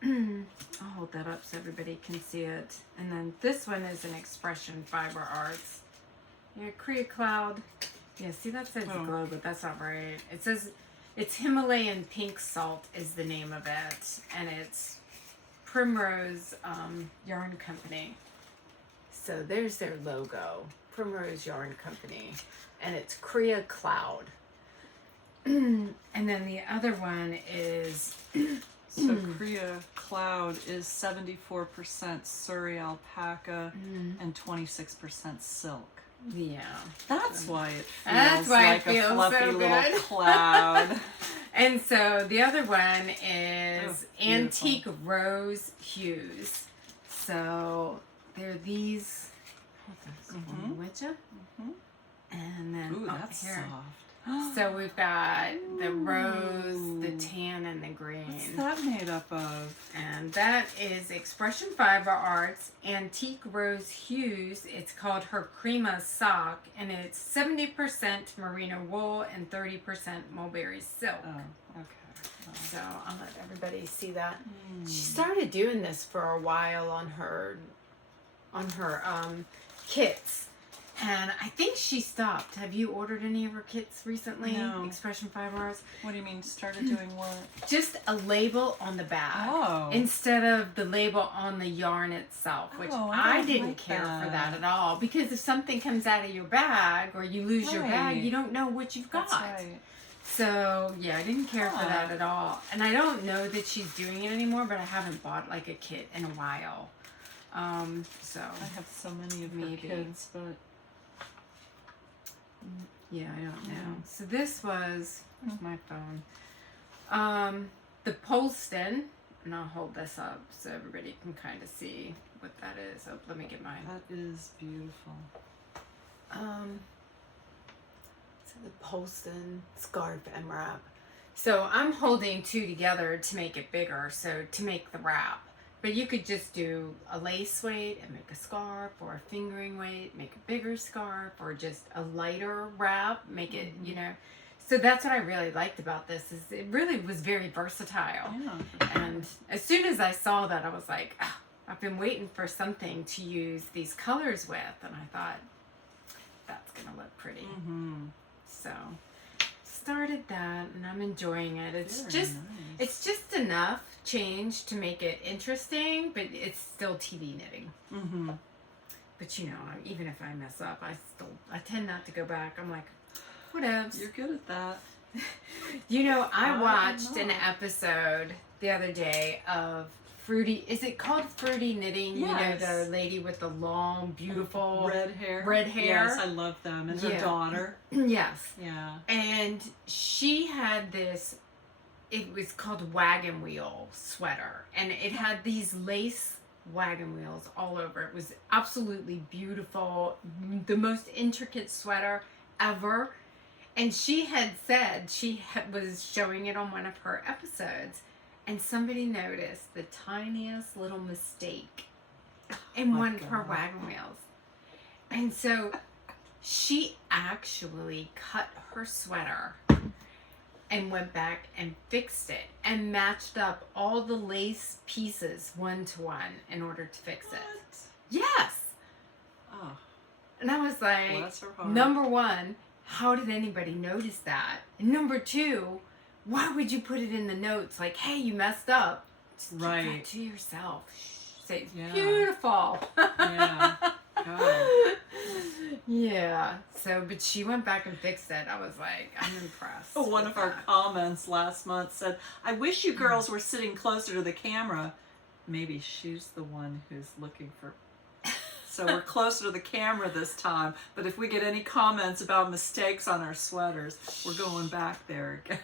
I'll hold that up so everybody can see it. And then this one is an Expression Fiber Arts. Yeah, Crea Cloud. Yeah, see that says Glow, but that's not right. It says it's Himalayan Pink Salt is the name of it, and it's Primrose Yarn Company. So there's their logo, Primrose Yarn Company, and it's Crea Cloud. And then the other one is So Crea Cloud is 74% Suri alpaca and 26% silk. Yeah. That's why it That's feels why like it feels a fluffy so little good. cloud. And so the other one is Oh, Antique Rose Hues. So they're these. Hold on, would you? And then Ooh, up that's here. soft. So we've got the rose, the tan, and the green. What's that made up of? And that is Expression Fiber Arts Antique Rose Hues. It's called her Crema Sock, and it's 70% merino wool and 30% mulberry silk. Oh, okay. So I'll let everybody see that. She started doing this for a while on her kits. And I think she stopped. Have you ordered any of her kits recently? No. Expression Fiber Arts? What do you mean, started doing what? Just a label on the bag. Oh. Instead of the label on the yarn itself, which I didn't like care that. for that at all. Because if something comes out of your bag or you lose your bag, you don't know what you've got. That's right. So, yeah, I didn't care for that at all. And I don't know that she's doing it anymore, but I haven't bought like a kit in a while. So I have so many of maybe. her kids, but... Yeah, I don't know. So this was, where's my phone? The Poston, and I'll hold this up so everybody can kind of see what that is. Oh, let me get mine. That is beautiful. So the Poston Scarf and Wrap. So I'm holding two together to make it bigger, so to make the wrap. But you could just do a lace weight and make a scarf, or a fingering weight, make a bigger scarf, or just a lighter wrap, make it, you know. So that's what I really liked about this, is it really was very versatile. Yeah. And as soon as I saw that, I was like, oh, I've been waiting for something to use these colors with, and I thought, that's gonna look pretty. So started that, and I'm enjoying it. It's Very just nice. it's just enough change to make it interesting, but it's still TV knitting. But you know, even if I mess up, I tend not to go back. I'm like, whatevs. You're good at that. You know, I I'm watched an not. episode the other day of Fruity. Is it called Fruity Knitting? Yes. You know, the lady with the long, beautiful Red hair. Red hair. Yes, I love them. And her Yeah. daughter. Yes. Yeah. And she had this it was called Wagon Wheel Sweater, and it had these lace wagon wheels all over. It was absolutely beautiful, the most intricate sweater ever. And she had said was showing it on one of her episodes, and somebody noticed the tiniest little mistake in one of her wagon wheels. And so she actually cut her sweater and went back and fixed it and matched up all the lace pieces 1-to-1 in order to fix it. Yes. Oh. And I was like, number one, how did anybody notice that? And number two, why would you put it in the notes like, hey, you messed up? Just keep that to yourself. Say, beautiful. Yeah. God. Yeah. So, but she went back and fixed it. I was like, I'm impressed. One of our comments last month said, I wish you girls were sitting closer to the camera. Maybe she's the one who's looking for... So we're closer to the camera this time. But if we get any comments about mistakes on our sweaters, we're going back there again.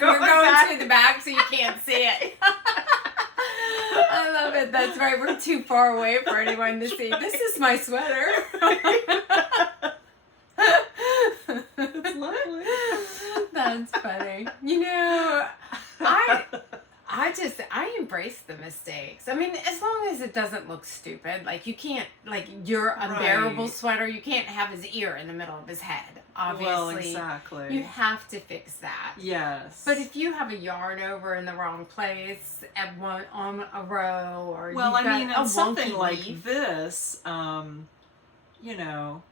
You're going to the back so you can't see it. I love it. That's right. We're too far away for anyone to see. This is my sweater. It's lovely. That's funny. You know, I embrace the mistakes. I mean, as long as it doesn't look stupid. Like, you can't, like, your unbearable sweater, you can't have his ear in the middle of his head. Obviously. Well, exactly. You have to fix that. Yes. But if you have a yarn over in the wrong place on a row, or well, you've I mean, got and something wonky like leaf, this, you know,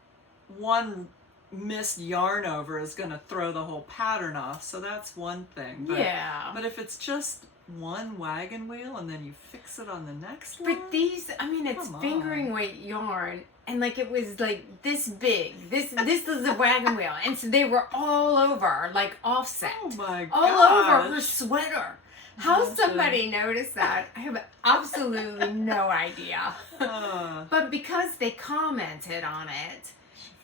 one missed yarn over is going to throw the whole pattern off. So that's one thing. But, But if it's just one wagon wheel and then you fix it on the next one. But these, I mean, it's fingering weight yarn. And like it was like this big. This is a wagon wheel, and so they were all over, like offset. Oh my god! All over her sweater. How somebody noticed that, I have absolutely no idea. But because they commented on it,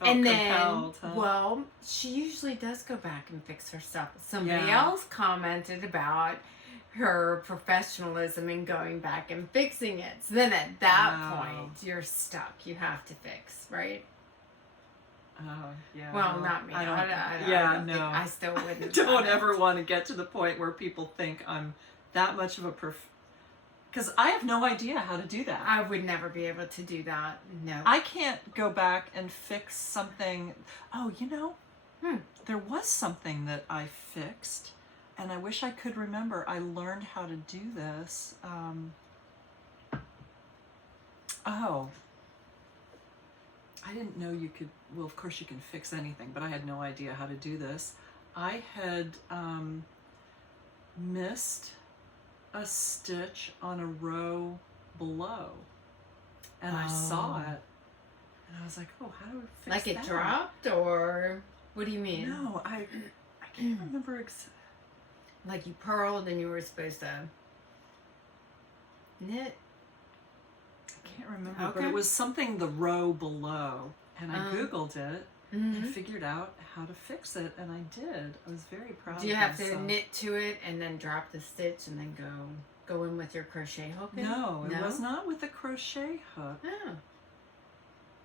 and then, well, she usually does go back and fix her stuff. Somebody else commented about her professionalism in going back and fixing it. So then at that point, you're stuck. You have to fix, right? Oh, yeah. Well, not me. I still wouldn't. Don't ever want to get to the point where people think I'm that much of a because I have no idea how to do that. I would never be able to do that. No. I can't go back and fix something. Oh, you know, there was something that I fixed. And I wish I could remember. I learned how to do this. I didn't know you could, well, of course you can fix anything, but I had no idea how to do this. I had missed a stitch on a row below. And I saw it. And I was like, oh, how do I fix that? Like it dropped, or what do you mean? No, I can't remember exactly. Like you purled and you were supposed to knit? I can't remember, but it was something the row below. And I Googled it and figured out how to fix it, and I did. I was very proud of myself. Do you have to knit to it and then drop the stitch and then go in with your crochet hook? No, it was not with a crochet hook.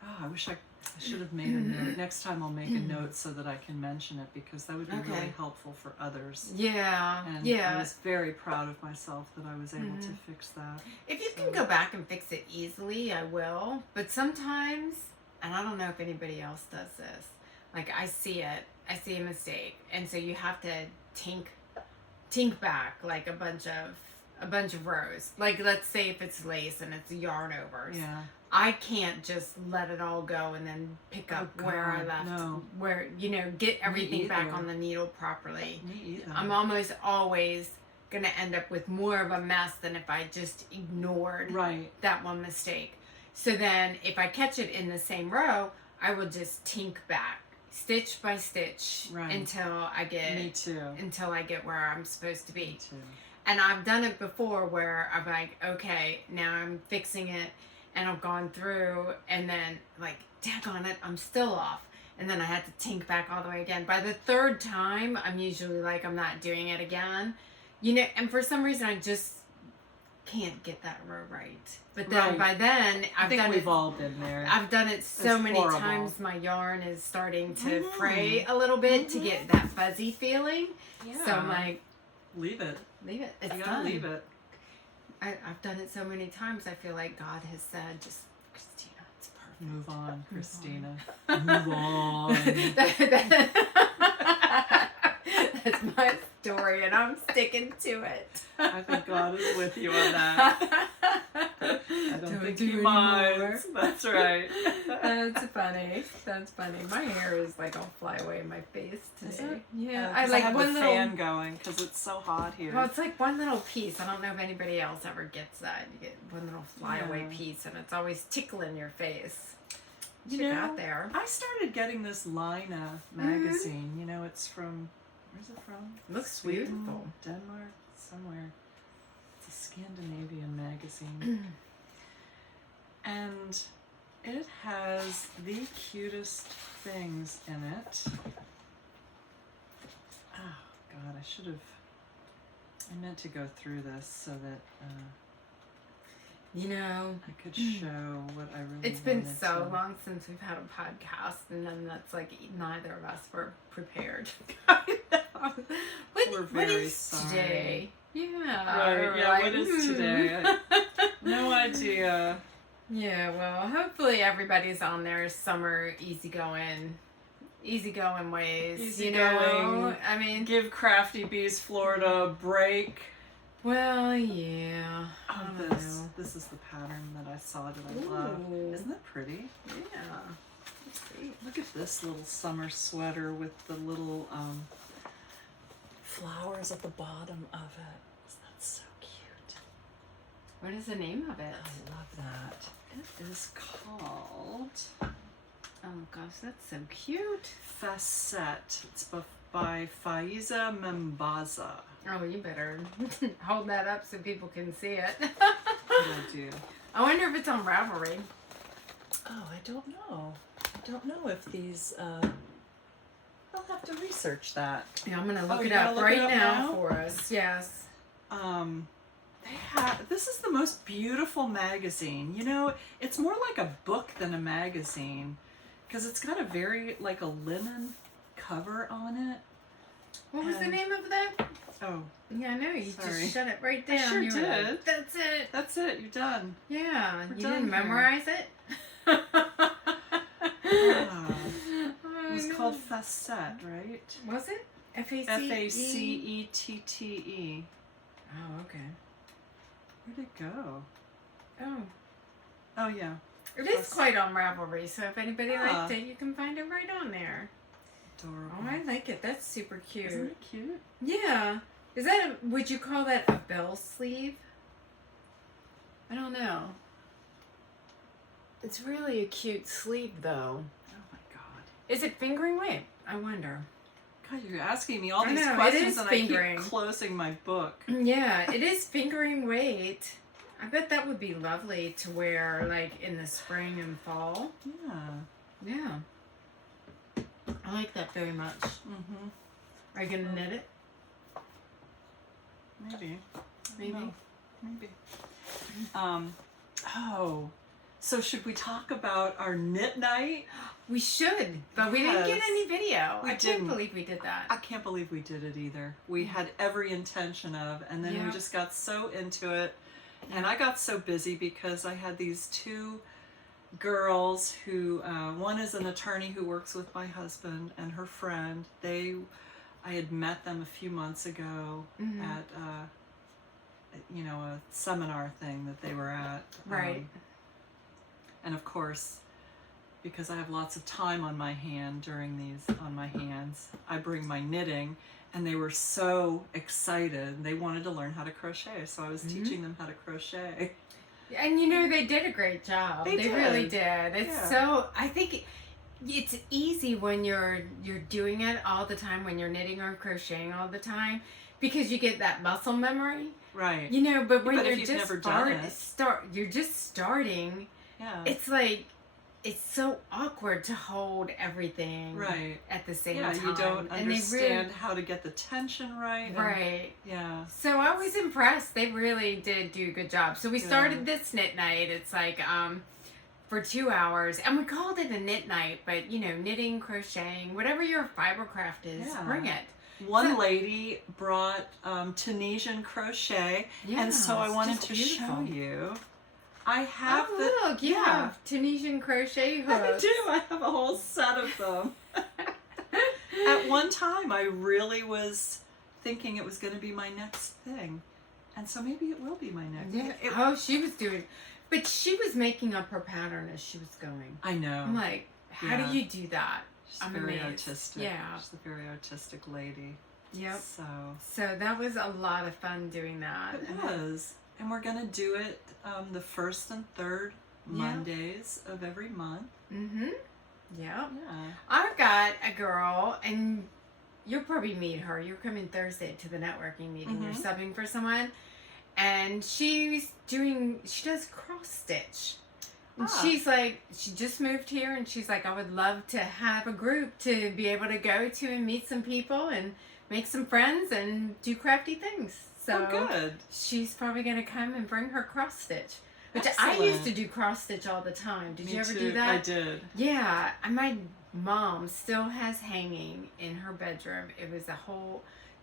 Oh, I wish I should have made a note. Next time I'll make a note so that I can mention it, because that would be really helpful for others. Yeah. And I was very proud of myself that I was able to fix that. If you can go back and fix it easily, I will. But sometimes, and I don't know if anybody else does this, like I see a mistake, and so you have to tink back like a bunch of rows. Like, let's say if it's lace and it's yarn overs. Yeah. I can't just let it all go and then pick up where I left, where, get everything back on the needle properly. Me either. I'm almost always going to end up with more of a mess than if I just ignored that one mistake. So then if I catch it in the same row, I will just tink back, stitch by stitch, until I get where I'm supposed to be. Me too. And I've done it before where I'm like, okay, now I'm fixing it, and I've gone through, and then like, daggone it, I'm still off. And then I had to tink back all the way again. By the third time, I'm usually like, I'm not doing it again. You know, and for some reason I just can't get that row right. But then Right. by then I think we've all been there. I've done it so It's many horrible. times my yarn is starting to fray a little bit to get that fuzzy feeling. Yeah. So I'm like, leave it. leave it. It's You gotta done. leave it. I've done it so many times. I feel like God has said, just Christina, it's perfect. Move on, Move Christina. Move on. That's my story, and I'm sticking to it. I think God is with you on that. I don't think he minds. That's right. That's funny. That's funny. My hair is like all fly away in my face today. Is it? Yeah, I like have one the little fan going because it's so hot here. Well, it's like one little piece. I don't know if anybody else ever gets that. You get one little flyaway piece, and it's always tickling your face. You Check know, out there. I started getting this Lina magazine. You know, it's from, where's it from? Looks Sweden, beautiful. Denmark, somewhere. It's a Scandinavian magazine. And it has the cutest things in it. Oh, God, I meant to go through this so that You know, I could show what I really it's been wanted so to. long since we've had a podcast, and then that's like neither of us were prepared. We're what very is sorry. today? Yeah. Right, yeah, like, what is today? No idea. Yeah, well, hopefully everybody's on their summer easygoing ways. You know, Easygoing. I mean, Give CraftyBeesFlorida a break. well, yeah. Oh, I don't know. this is the pattern that I saw that I love. Ooh. Isn't that pretty? Yeah. Let's see. Look at this little summer sweater with the little flowers at the bottom of it. Isn't that so cute? What is the name of it? I love that. It is called Oh gosh, that's so cute. Facette. It's by Faiza Membaza. Oh, you better hold that up so people can see it. What I do? I wonder if it's on Ravelry. Oh, I don't know. I don't know if these. I'll have to research that. Yeah, I'm gonna look you it gotta up look right it up now now? for us. Yes. They have. This is the most beautiful magazine. You know, it's more like a book than a magazine, because it's got a very like a linen cover on it. What was the And- name of that? Oh, Yeah, I know. You Sorry. just shut it right down. sure You were like, did. that's it. that's it. You're done. Yeah. We're You done didn't here. memorize it? Ah, Oh, it was no. called Facette, right? Was it? F-A-C-E? Facette. Oh, okay. Where'd it go? Oh. Oh yeah. It is quite on Ravelry, so if anybody Ah. liked it, you can find it right on there. Adorable. Oh, I like it. That's super cute. Isn't it cute? Yeah. Is that, would you call that a bell sleeve? I don't know. It's really a cute sleeve, though. Oh my God. Is it fingering weight? I wonder. God, you're asking me all I these know, it questions is and fingering. I keep closing my book. Yeah, it is fingering weight. I bet that would be lovely to wear, like, in the spring and fall. Yeah. Yeah. I like that very much. Mm-hmm. Are you going to knit it? Maybe. Maybe. No, maybe. Oh. So should we talk about our knit night? We should, but we didn't get Yes. any video. We I didn't. can't believe we did that. I can't believe we did it either. We had every intention of, and then Yeah. we just got so into it. And I got so busy because I had these two girls who, one is an attorney who works with my husband and her friend. I had met them a few months ago at, a seminar thing that they were at. Right. And of course, because I have lots of time on my hands, I bring my knitting, and they were so excited. They wanted to learn how to crochet, so I was teaching them how to crochet. And you know, they did a great job. They did. Really did. It's Yeah. so, I think it's easy when you're doing it all the time, when you're knitting or crocheting all the time, because you get that muscle memory. Right. You know, but when But if you're you've just never done it. you're just starting, Yeah. it's like it's so awkward to hold everything Right. at the same Yeah, time. you don't And they understand how to get the tension right. Right. Yeah. So I was impressed. They really did do a good job. So we started this knit night. It's like for 2 hours, and we called it a knit night, but you know, knitting, crocheting, whatever your fiber craft is, bring it. One lady brought Tunisian crochet, and so I wanted to show you. I have look, you have Tunisian crochet hooks. I do. I have a whole set of them. At one time, I really was thinking it was going to be my next thing, and so maybe it will be my next. Yeah. She was doing, but she was making up her pattern as she was going. I know. I'm like, how do you do that? She's very artistic. Yeah. She's a very artistic lady. Yep. So that was a lot of fun doing that. It was. And we're going to do it the first and third Mondays of every month. Mm-hmm. Yeah. Yeah. I've got a girl, and you'll probably meet her. You're coming Thursday to the networking meeting. You're subbing for someone. And she does cross stitch. And she's like, she just moved here, and she's like, I would love to have a group to be able to go to and meet some people and make some friends and do crafty things. So good. She's probably going to come and bring her cross stitch. Which Excellent. I used to do cross stitch all the time. Did you ever do that? I did. Yeah. And my mom still has hanging in her bedroom. It was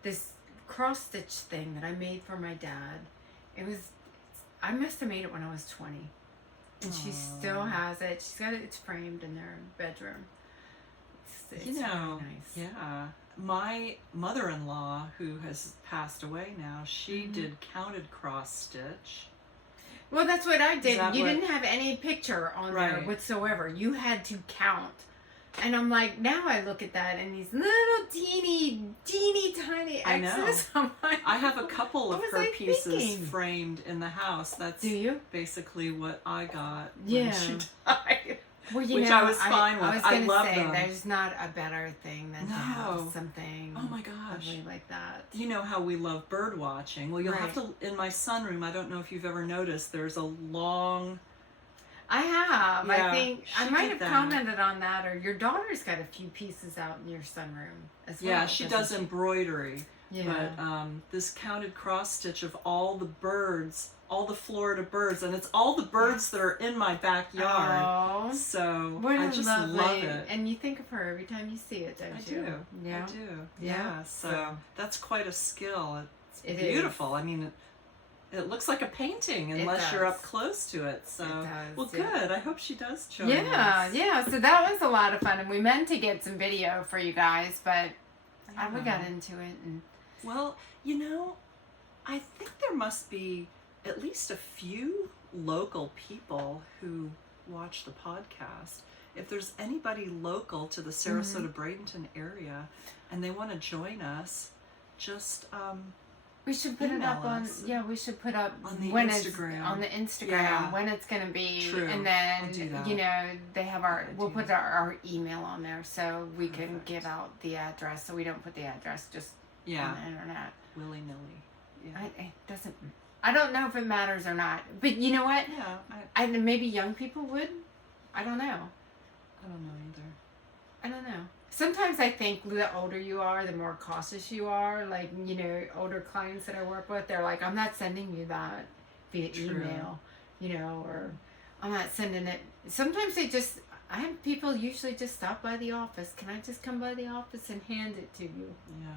this cross stitch thing that I made for my dad. I must have made it when I was 20. And she still has it. She's got it. It's framed in their bedroom. It's really nice. Yeah. My mother-in-law, who has passed away now, she did counted cross stitch. Well, that's what I did. You didn't have any picture on there whatsoever. You had to count. And I'm like, now I look at that and these little teeny tiny X's. I know. I'm like, I have a couple of her pieces framed in the house. That's basically what I got when she died. Well, which I was fine with. I love them. There's not a better thing than to have something lovely like that. You know how we love bird watching. Well, you'll have to, in my sunroom, I don't know if you've ever noticed, there's a long... I have. Yeah, I think I might have commented on that, or your daughter's got a few pieces out in your sunroom as well. Yeah, she does embroidery. Yeah. But this counted cross stitch of all the birds, all the Florida birds, and it's all the birds that are in my backyard. Oh, so I just love it. And you think of her every time you see it, don't you? Yeah, I do. Yeah. So that's quite a skill. It's beautiful. I mean, it looks like a painting unless you're up close to it. So, good. I hope she does join us. Yeah. So that was a lot of fun, and we meant to get some video for you guys, but we got into it. And well, you know, I think there must be at least a few local people who watch the podcast. If there's anybody local to the Sarasota Bradenton area and they want to join us, just we should put it up on we should put up on the Instagram when it's going to be. True. And then you know, they have we'll put our email on there so we can give out the address, so we don't put the address just on the internet willy-nilly. It doesn't, I don't know if it matters or not, but you know what, maybe young people would. I don't know either. I don't know. Sometimes I think the older you are, the more cautious you are. Like, you know, older clients that I work with, they're like, I'm not sending you that via email, you know, or I'm not sending it. Sometimes I have people usually just stop by the office. Can I just come by the office and hand it to you? Yeah.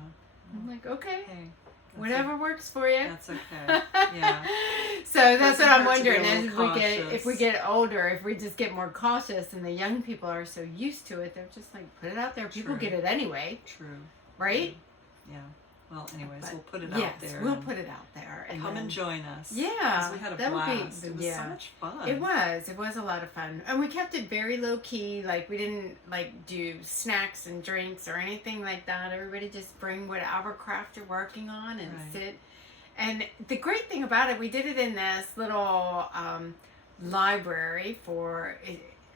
I'm like, okay. Hey, whatever works for you. That's okay. Yeah. So that's what I'm wondering is if we get older, if we just get more cautious, and the young people are so used to it, they're just like, put it out there. People get it anyway. True. Right? Yeah. Well, anyways, we'll put it out there. Yes, we'll put it out there. And come and join us. Yeah. We had a blast. It was so much fun. It was a lot of fun. And we kept it very low key. Like, we didn't do snacks and drinks or anything like that. Everybody just bring whatever craft you're working on and sit. And the great thing about it, we did it in this little library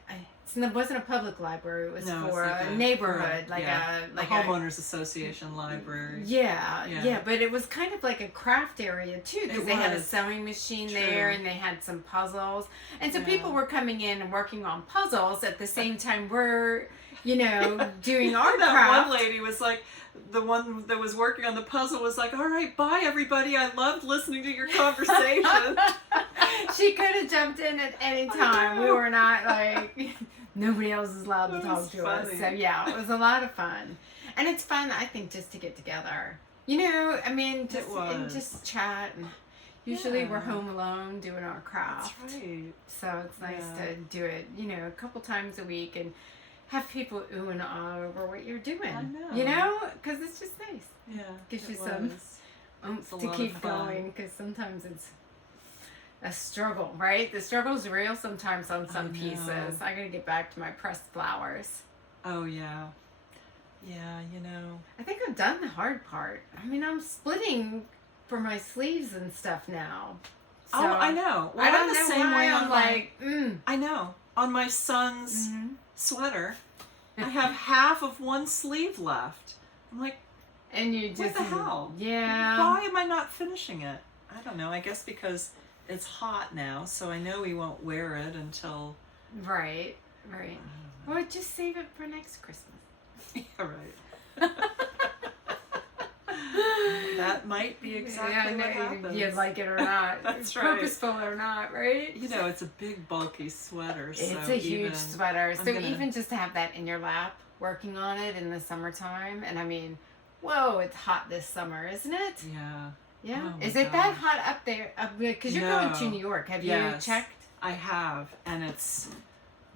it wasn't a public library. It was No, for it's a neighborhood, like a a homeowners association library. Yeah, but it was kind of like a craft area too, because they had a sewing machine there, and they had some puzzles, and so people were coming in and working on puzzles at the same time we're, doing our that craft. One lady was like, the one that was working on the puzzle was like, all right, bye everybody, I loved listening to your conversation. She could have jumped in at any time. We were not like, nobody else is allowed to talk to us. So yeah, it was a lot of fun. And it's fun, I think, just to get together. Just chat. And usually we're home alone doing our craft. That's right. So it's nice to do it, a couple times a week and have people ooh and ah over what you're doing. I know. Because it's just nice. Yeah. Gives you some oomph to keep going, because sometimes it's a struggle, right? The struggle's real sometimes on some pieces. I gotta get back to my pressed flowers. Oh, yeah. Yeah, I think I've done the hard part. I'm splitting for my sleeves and stuff now. So, I know. Well, I don't I'm the know same why way I'm like, I know. On my son's sweater, I have half of one sleeve left. I'm like, and you just, what the hell? Yeah. Why am I not finishing it? I don't know. I guess because it's hot now, so I know he won't wear it until... Right. Or just save it for next Christmas. Yeah, right. That might be exactly what happens. You like it or not. That's right. Purposeful or not, right? It's a big, bulky sweater. It's a huge sweater. So even just to have that in your lap, working on it in the summertime, and whoa, it's hot this summer, isn't it? Yeah. Yeah. Oh Is it that hot up there? Because you're going to New York. Have you checked? I have, and it's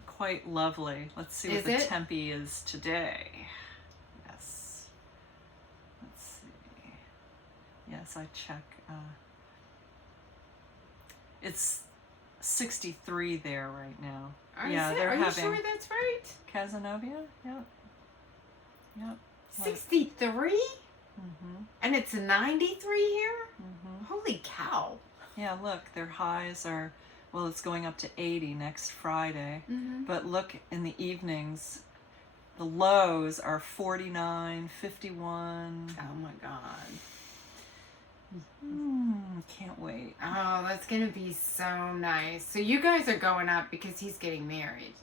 quite lovely. Let's see what the tempi is today. Yes. Let's see. Yes, I check. It's 63 there right now. Are you sure that's right? Cazenovia? Yep. 63? Mm-hmm. And it's 93 here? Mm-hmm. Holy cow. Yeah, look, their highs are, it's going up to 80 next Friday. Mm-hmm. But look, in the evenings, the lows are 49, 51. Oh my God. Can't wait. Oh, that's going to be so nice. So you guys are going up because he's getting married.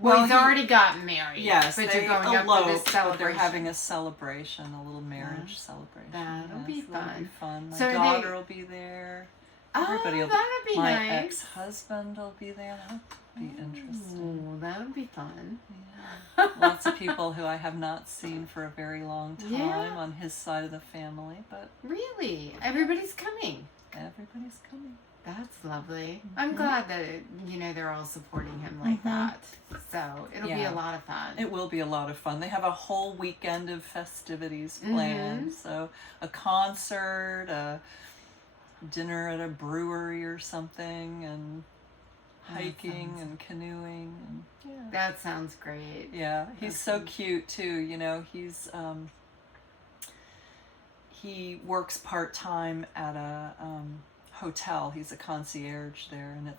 Well, he's already gotten married. Yes, but you're going up for this celebration. They're having a celebration, a little marriage celebration. That'll be fun. That'll be fun. My So daughter will be there. Everybody will. That'll be my nice. ex-husband will be there. That'll be interesting. Oh, that'll be fun. Yeah. Lots of people who I have not seen for a very long time on his side of the family, but really, everybody's coming. Everybody's coming. That's lovely. I'm glad that they're all supporting him like that. So it'll be a lot of fun. It will be a lot of fun. They have a whole weekend of festivities planned. So a concert, a dinner at a brewery or something, and hiking and canoeing. And, that sounds great. Yeah, he's so cute too. He's he works part-time at a hotel. He's a concierge there, and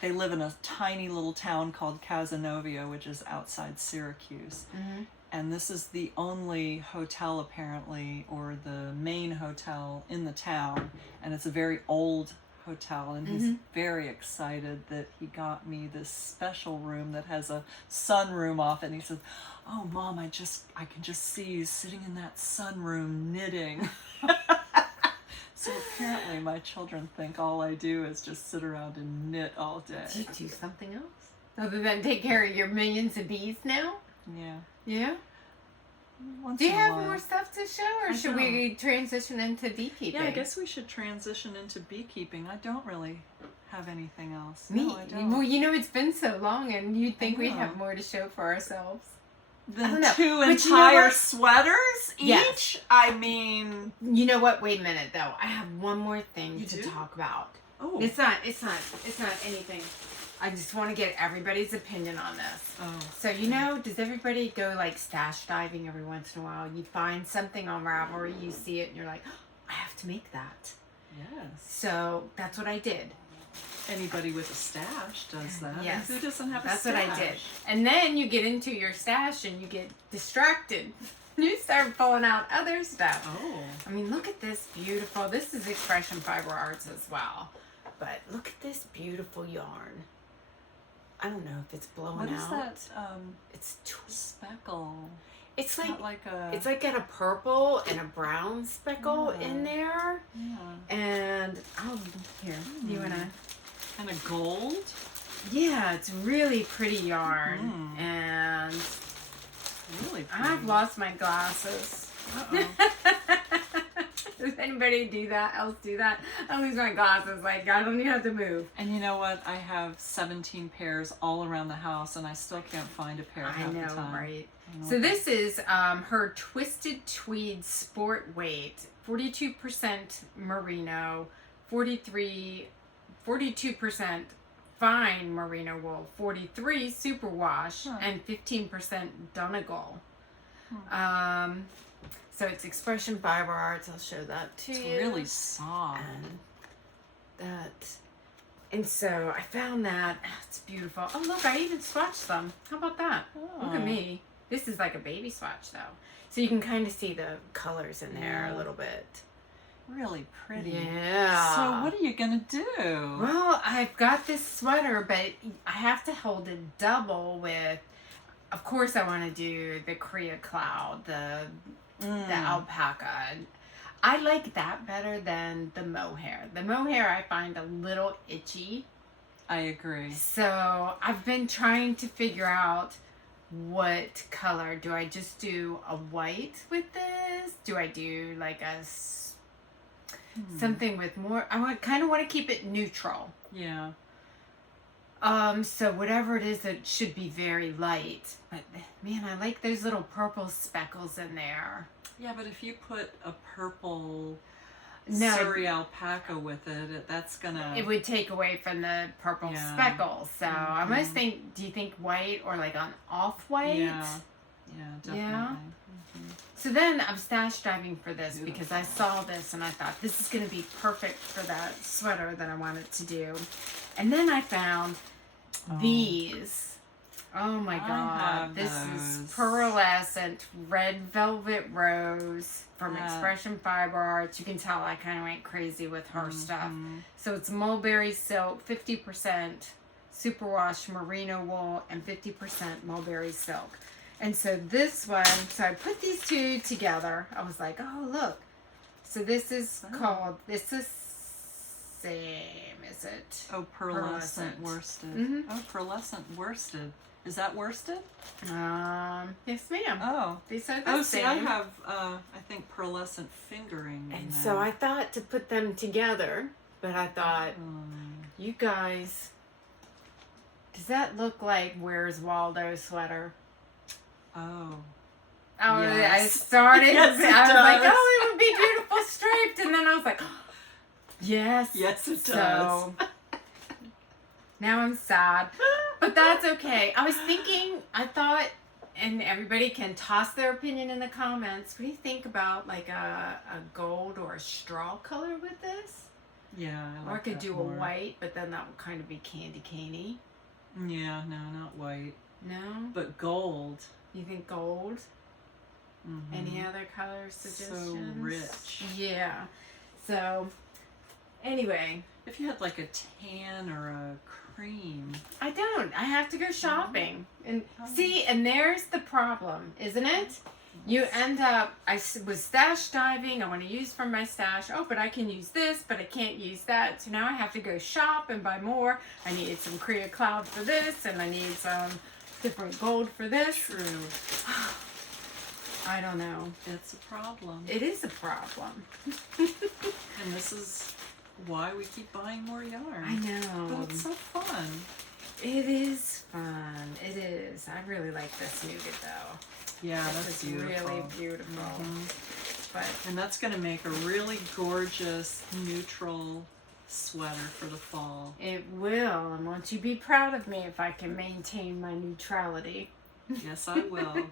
they live in a tiny little town called Cazenovia, which is outside Syracuse. Mm-hmm. And this is the only hotel apparently, or the main hotel in the town, and it's a very old hotel, and he's very excited that he got me this special room that has a sunroom off it, and he says, "Oh Mom, I can just see you sitting in that sunroom knitting." So apparently my children think all I do is just sit around and knit all day. Do you do something else other than take care of your millions of bees now? Yeah. Do you have more stuff to show, or should we transition into beekeeping? Yeah, I guess we should transition into beekeeping. I don't really have anything else. Me? No, I don't. Well, it's been so long, and you'd think we'd have more to show for ourselves. Than two entire sweaters each? Yes. I mean... You know what? Wait a minute, though. I have one more thing to talk about. Oh. It's not anything. I just want to get everybody's opinion on this. Oh. So, does everybody go like stash diving every once in a while? You find something on Ravelry, you see it, and you're like, oh, I have to make that. Yes. So that's what I did. Anybody with a stash does that. Yes. And who doesn't have a That's stash? what I did. And then you get into your stash and you get distracted. You start pulling out other stuff. Oh. I mean, look at this beautiful. This is Expression Fiber Arts as well. But look at this beautiful yarn. I don't know if it's blowing What is out. that? It's Speckle. It's Not like like a. it's like got a purple and a brown speckle Yeah. in there. Yeah. And oh, here, you wanna? And a gold. Yeah, it's really pretty yarn. Mm. And Really pretty. I've lost my glasses. Uh-oh. Does anybody do that? Else do that? I lose my glasses. Like I don't even have to move. And you know what? I have 17 pairs all around the house, and I still can't find a pair I half know, the time. right? I know So what this is her Twisted Tweed Sport Weight, 42% merino, 42% fine merino wool, 43 superwash, Huh. and 15% Dunwegan. Hmm. So it's Expression Fiber Arts. I'll show that to It's you. really soft. And so I found that. It's beautiful. Oh, look, I even swatched them. How about that? Look at Oh. me. This is like a baby swatch, though. So you can kind of see the colors in there a Yeah. little bit. Really pretty. Yeah. So what are you gonna do? Well, I've got this sweater, but I have to hold it double with, of course, I want to do the Korea Cloud, the alpaca. I like that better than the mohair. The mohair I find a little itchy. I agree. So I've been trying to figure out what color. Do I just do a white with this? Do I do like a something with more? I kind of want to keep it neutral. Yeah. So whatever it is, it should be very light. But man, I like those little purple speckles in there. Yeah, but if you put a purple No. Suri alpaca with it, that's gonna. It would take away from the purple Yeah. speckles. So I must Mhm. think, do you think white or like an off-white? Yeah. Yeah, definitely. Yeah. So then I'm stash diving for this because I saw this and I thought this is going to be perfect for that sweater that I wanted to do. And then I found these. Oh my I God. have This is those. pearlescent red velvet rose from That- Expression Fiber Arts. You can tell I kind of went crazy with her stuff. Mhm. So it's mulberry silk, 50% superwash merino wool, and 50% mulberry silk. And so this one, so I put these two together. I was like, oh, look. So this is called, this is same, is it? Oh, pearlescent worsted. Mhm. Oh, pearlescent worsted. Is that worsted? Yes, ma'am. Oh. These are the Oh, same. see, I have, I think, pearlescent fingering in And there. so I thought to put them together, but I thought, you guys, does that look like Where's Waldo sweater? Oh. Oh, Yes. I started. Yes, it I was like, does. oh, it would be beautiful striped, and then I was like, yes. Yes, it So does. now I'm sad, but that's okay. I was thinking, I thought, and everybody can toss their opinion in the comments. What do you think about like a gold or a straw color with this? Yeah, I like Or I could that do more. a white, but then that would kind of be candy caney. Yeah, no, not white. No, But gold. you think gold? Mhm. Any other color suggestions? So rich. Yeah. So, anyway, If you had like a tan or a cream. I don't. I have to go shopping. And Oh. see, and there's the problem, isn't it? You end up, was stash diving. I want to use from my stash. Oh, but I can use this, but I can't use that. So now I have to go shop and buy more. I needed some Korea Cloud for this, and I need some different gold for this. True. I don't know. It's a problem. It is a problem. And this is why we keep buying more yarn. I know. But it's so fun. It is fun. It is. I really like this nougat though. Yeah, This that's is beautiful. really beautiful. Mhm. But And that's going to make a really gorgeous neutral sweater for the fall. it will. And won't you be proud of me if I can maintain my neutrality? Yes, I will.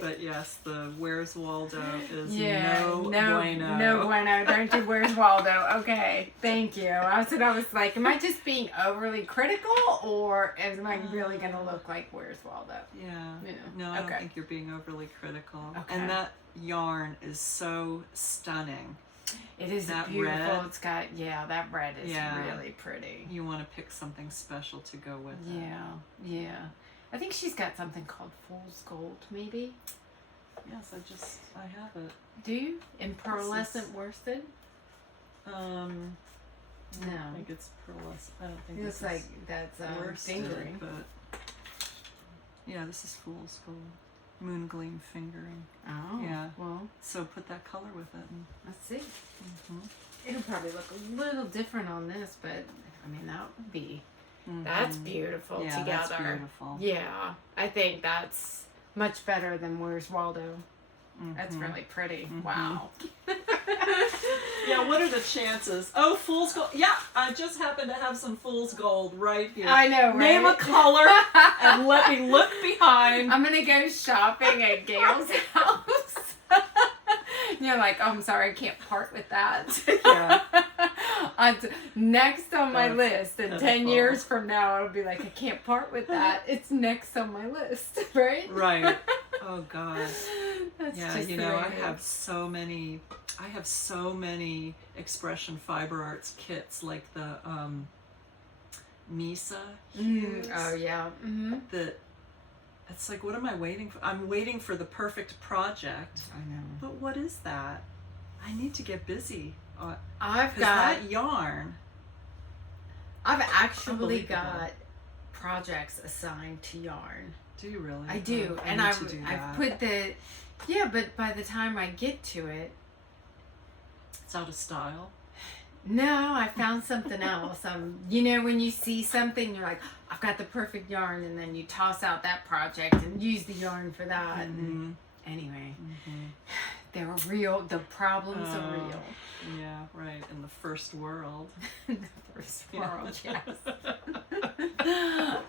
But yes, the Where's Waldo is no bueno. No bueno. Don't do Where's Waldo. Okay, thank you. I was like, am I just being overly critical, or am I really going to look like Where's Waldo? Yeah. You know. No, I don't think you're being overly critical. Okay. And that yarn is so stunning. It is that beautiful. red. It's got, that red is really pretty. You want to pick something special to go with it. Yeah. I think she's got something called Fool's Gold, maybe. Yes, I have it. Do you? In pearlescent worsted? No. I don't think it's pearlescent. I don't think it looks like that's worsted, fingering. But yeah, this is Fool's Gold. Moon Gleam fingering. Oh. Yeah. Well. So put that color with it. And, let's see. It'll probably look a little different on this, but I mean, that would be... That's beautiful together. That's beautiful. Yeah, I think that's much better than Where's Waldo. That's really pretty. Wow. Yeah, what are the chances? Oh, Fool's Gold. Yeah, I just happen to have some Fool's Gold right here. I know, right? Name a color and let me look behind. I'm going to go shopping at Gayle's house. You're like, oh, I'm sorry, I can't part with that. Yeah. Next on my list, and 10 years from now, it'll be like, I can't part with that. It's next on my list, right? Right. Oh, God. That's just I have so many expression fiber arts kits, like the Misa hues. Oh, yeah. It's like, what am I waiting for? I'm waiting for the perfect project. I know. But what is that? I need to get busy. I've got that yarn. I've actually got projects assigned to yarn. Do you really? I do. And I've put but by the time I get to it, it's out of style. No, I found something else. When you see something, you're like, I've got the perfect yarn, and then you toss out that project and use the yarn for that. And anyway, they're real. The problems are real. Yeah, right. In the first world. The first world, yes.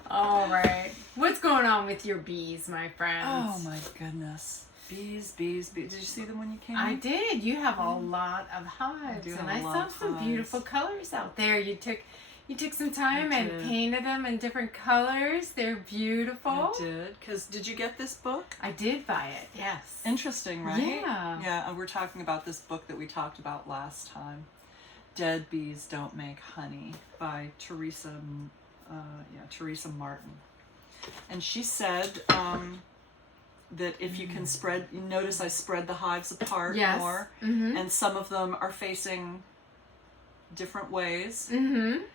All right. What's going on with your bees, my friends? Oh, my goodness. Bees. Did you see them when you came? I did. You have a lot of hives, and I saw some beautiful colors out there. You took some time and painted them in different colors. They're beautiful. I did. Did you get this book? I did buy it. Yes. Interesting, right? Yeah. Yeah. We're talking about this book that we talked about last time, "Dead Bees Don't Make Honey" by Teresa Martin, and she said. That if you can you notice I spread the hives apart more, and some of them are facing different ways,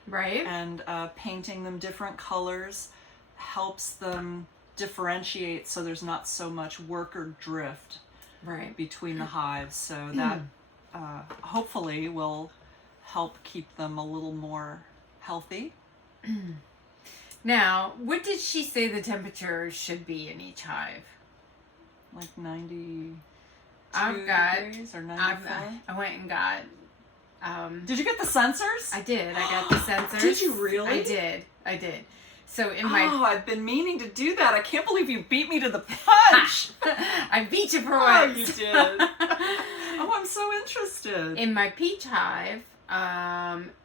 right? And painting them different colors helps them differentiate, so there's not so much worker drift between the hives. So that hopefully will help keep them a little more healthy. Now, what did she say the temperature should be in each hive? Like 92 degrees or 94? I went and got... did you get the sensors? I did. I got the sensors. Did you really? I did. So I've been meaning to do that. I can't believe you beat me to the punch. I beat you for once. Oh, you did. Oh, I'm so interested. In my peach hive,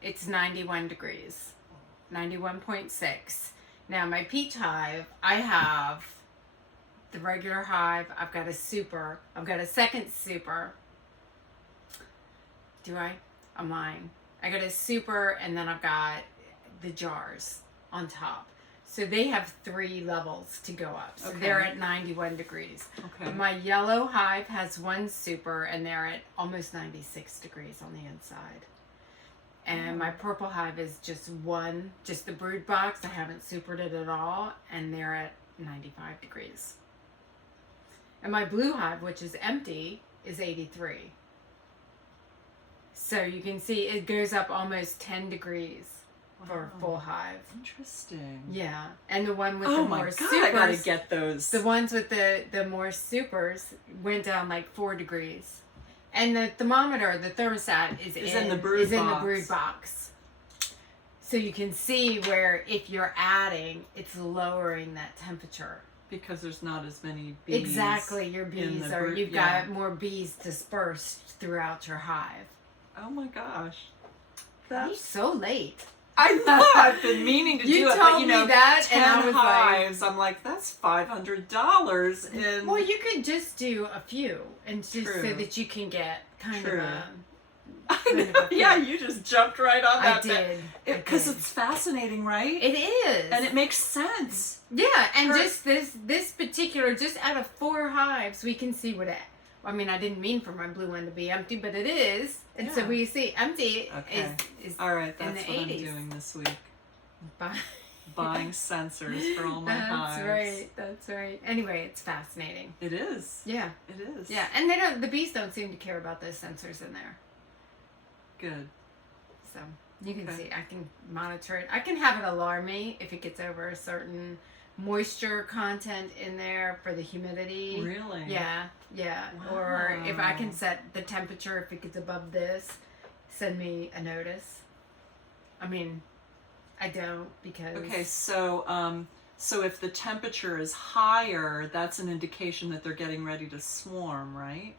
it's 91 degrees. 91.6. Now, my peach hive, I have... the regular hive, I've got a super. I've got a second super. Do I? I'm lying. I got a super, and then I've got the jars on top. So they have 3 levels to go up. So they're at 91 degrees. Okay. My yellow hive has 1 super, and they're at almost 96 degrees on the inside. And my purple hive is just the brood box. I haven't supered it at all, and they're at 95 degrees. And my blue hive, which is empty, is 83. So you can see it goes up almost 10 degrees for a full hive. Interesting. Yeah. And the one with the more supers. I gotta get those. The ones with the more supers went down like 4 degrees. And the thermometer, the thermostat is in the brood box. So you can see where if you're adding, it's lowering that temperature. Because there's not as many bees. Exactly, your bees are, you've got more bees dispersed throughout your hive. Oh my gosh. You're so late. I know, I've been meaning to do it, but you know, that, 10 and I was hives, I'm like, that's $500 in... Well, you could just do a few, and just so that you can get kind of a... I know. Yeah, you just jumped right on that. I did. Because it's fascinating, right? It is. And it makes sense. Yeah, and just this particular, just out of 4 hives, we can see what it... I mean, I didn't mean for my blue one to be empty, but it is. And so we see empty is all right, that's in the what 80s. I'm doing this week. Buying sensors for all my hives. That's right. That's right. Anyway, it's fascinating. It is. Yeah. It is. Yeah, and the bees don't seem to care about those sensors in there. Good. So you can see, I can monitor it. I can have it alarm me if it gets over a certain moisture content in there for the humidity. Really? Yeah, yeah. Wow. Or if I can set the temperature, if it gets above this, send me a notice. I mean, I don't because... Okay, so so if the temperature is higher, that's an indication that they're getting ready to swarm, right?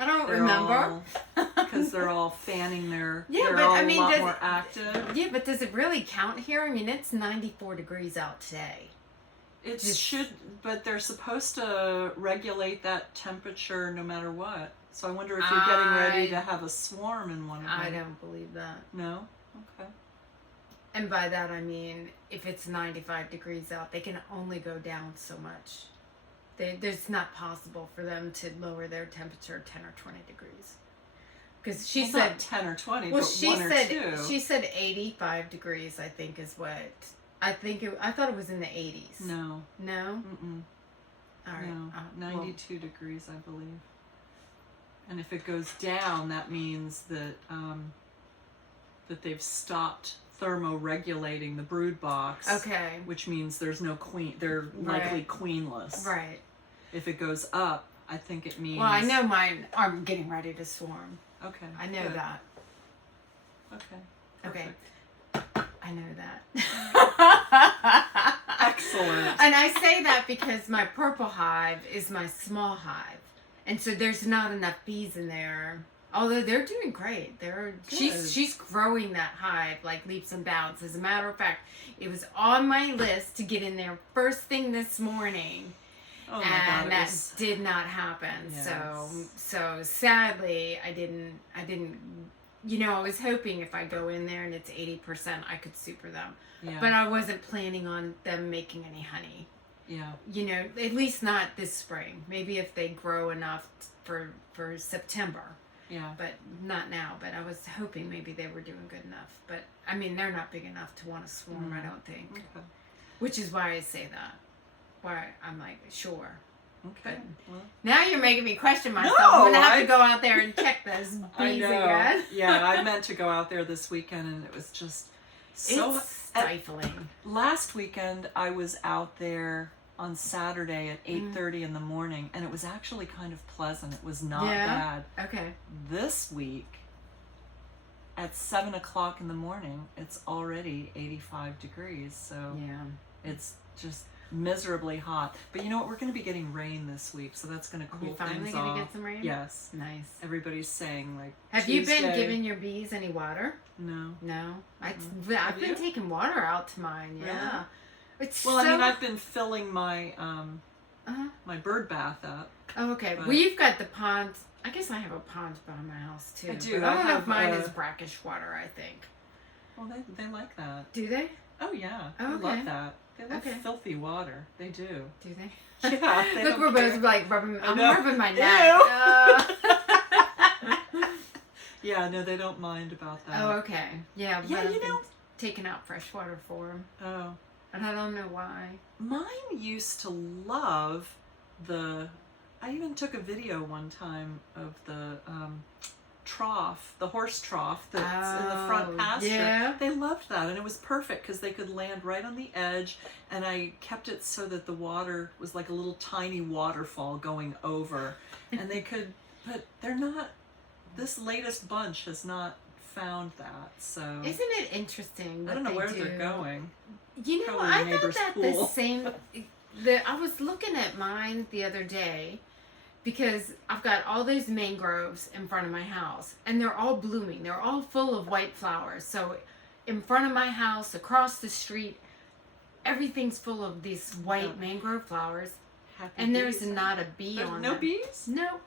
I don't remember. Because they're all fanning their... Yeah, they're but all I mean... a lot more active. Yeah, but does it really count here? I mean, it's 94 degrees out today. It should, but they're supposed to regulate that temperature no matter what. So I wonder if you're getting ready to have a swarm in one of them. I don't believe that. No? Okay. And by that I mean, if it's 95 degrees out, they can only go down so much. It's not possible for them to lower their temperature 10 or 20 degrees. Because she said... not 10 or 20, well, but she 1 or said, 2. She said 85 degrees, I think, is what... I thought it was in the 80s. No. No? Mm-mm. All right. No. 92 degrees, I believe. And if it goes down, that means that that they've stopped thermoregulating the brood box. Okay. Which means there's no queen. They're likely queenless. Right. If it goes up, I think it means... Well, I know mine are getting ready to swarm. Okay. I know that. Okay. Okay. Perfect. I know that. Excellent. And I say that because my purple hive is my small hive. And so there's not enough bees in there. Although they're doing great. She's growing that hive like leaps and bounds. As a matter of fact, it was on my list to get in there first thing this morning. Oh my and God, that did not happen. Yes. So sadly I didn't you know, I was hoping if I go in there and it's 80% I could super them. Yeah. But I wasn't planning on them making any honey. Yeah. You know, at least not this spring. Maybe if they grow enough for September. Yeah. But not now. But I was hoping maybe they were doing good enough. But I mean, they're not big enough to want to swarm, I don't think. Okay. Which is why I say that. Why I'm like, sure. Okay. Well, now you're making me question myself. No, I'm gonna have to go out there and check those bees again. Yeah, I meant to go out there this weekend, and it was just so it's stifling. Last weekend, I was out there on Saturday at 8:30 in the morning, and it was actually kind of pleasant. It was not bad. Okay. This week, at 7 o'clock in the morning, it's already 85 degrees. So it's just miserably hot. But you know what? We're going to be getting rain this week, so that's going to cool things off. Finally going to get some rain? Yes. Nice. Everybody's saying, like, Have Tuesday, you been giving your bees any water? No. No? I've been taking water out to mine, yeah. Really? It's well, I mean, I've been filling my my bird bath up. Oh, okay. But... Well, you've got the pond. I guess I have a pond behind my house, too. I do. I don't know if mine is brackish water, I think. Well, they like that. Do they? Oh, yeah. Oh, okay. They love that. They love filthy water. They do. Do they? Yeah. They Look, we're both like rubbing. I'm rubbing my neck. Yeah, no, they don't mind about that. Oh, okay. Yeah, yeah, you know, taking out fresh water for them. Oh. And I don't know why. Mine used to love I even took a video one time of the trough, the horse trough that's in the front pasture. Yeah. They loved that, and it was perfect because they could land right on the edge, and I kept it so that the water was like a little tiny waterfall going over, and they could, but they're not, this latest bunch has not found that, so. Isn't it interesting? I don't know where they're going. You know, Probably I thought neighbor's that pool. the same, I was looking at mine the other day because I've got all these mangroves in front of my house and they're all blooming. They're all full of white flowers. So in front of my house, across the street, everything's full of these white mangrove flowers. Happy And there's bees. not a bee There's on no them. bees? No.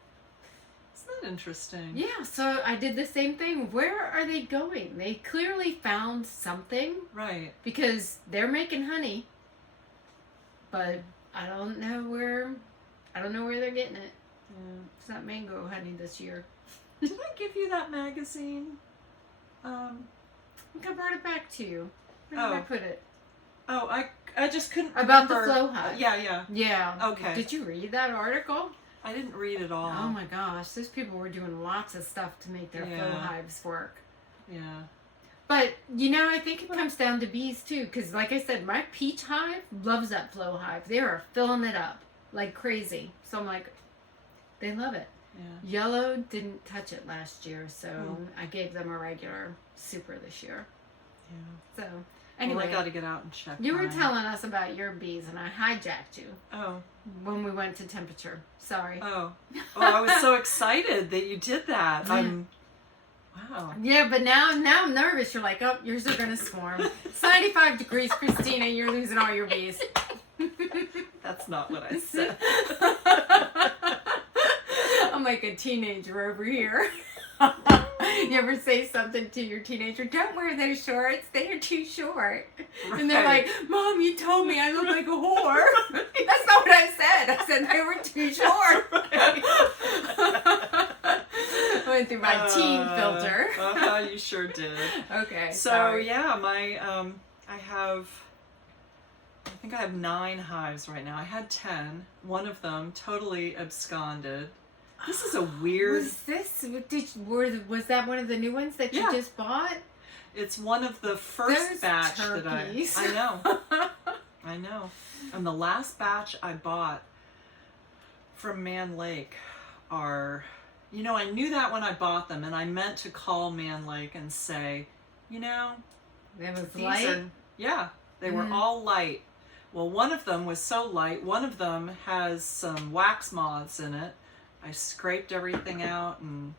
Isn't that interesting? Yeah, so I did the same thing. Where are they going? They clearly found something. Right. Because they're making honey. But I don't know where they're getting it. Yeah. It's not mango honey this year. Did I give you that magazine? I think I brought it back to you. Where did I put it? Oh, I just couldn't About remember. the flow hive. Yeah. Yeah. Okay. Did you read that article? I didn't read it all. Oh my gosh, those people were doing lots of stuff to make their flow hives work. Yeah. But, I think it comes down to bees too, because like I said, my peach hive loves that flow hive. They are filling it up like crazy. So I'm like, they love it. Yeah. Yellow didn't touch it last year, so I gave them a regular super this year. Yeah. So, anyway. Well, I got to get out and check. You were mine. telling us about your bees, and I hijacked you. Oh. When we went to temperature. Sorry. Oh. I was so excited that you did that. Wow. Yeah, but now I'm nervous. You're like, oh, yours are going to swarm. It's 95 degrees, Christina. You're losing all your bees. That's not what I said. I'm like a teenager over here. You ever say something to your teenager? Don't wear those shorts. They are too short. Right. And they're like, Mom, you told me I look like a whore. That's not what I said. I said they were too short. I went through my teen filter. You sure did. Okay. So sorry. yeah, my I think I have 9 hives right now. I had 10. One of them totally absconded. This is a weird. Was that one of the new ones that you just bought? It's one of the first There's batch turkeys. that I know. And the last batch I bought from Man Lake are, I knew that when I bought them, and I meant to call Man Lake and say, It was these light? they were all light. Well, one of them was so light. One of them has some wax moths in it. I scraped everything out, and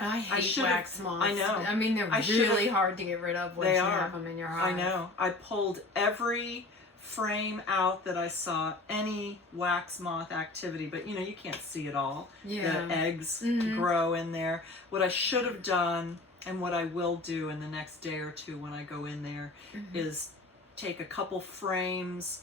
I hate wax moths. I know. I mean, they're really hard to get rid of once you have them in your hive. I know. I pulled every frame out that I saw any wax moth activity, but you can't see it all. Yeah. The eggs grow in there. What I should have done, and what I will do in the next day or two when I go in there, is take a couple frames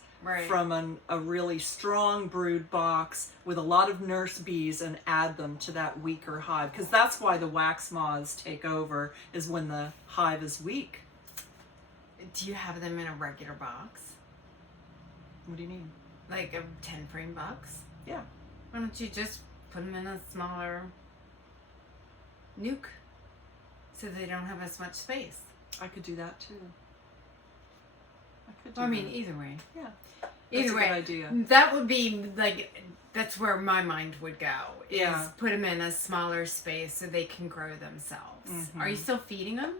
from a really strong brood box with a lot of nurse bees and add them to that weaker hive, because that's why the wax moths take over, is when the hive is weak. Do you have them in a regular box? What do you mean? Like a 10 frame box? Yeah. Why don't you just put them in a smaller nuke so they don't have as much space? I could do that too. Either way. Yeah. Either way, good idea. That would be that's where my mind would go. Is put them in a smaller space so they can grow themselves. Mm-hmm. Are you still feeding them?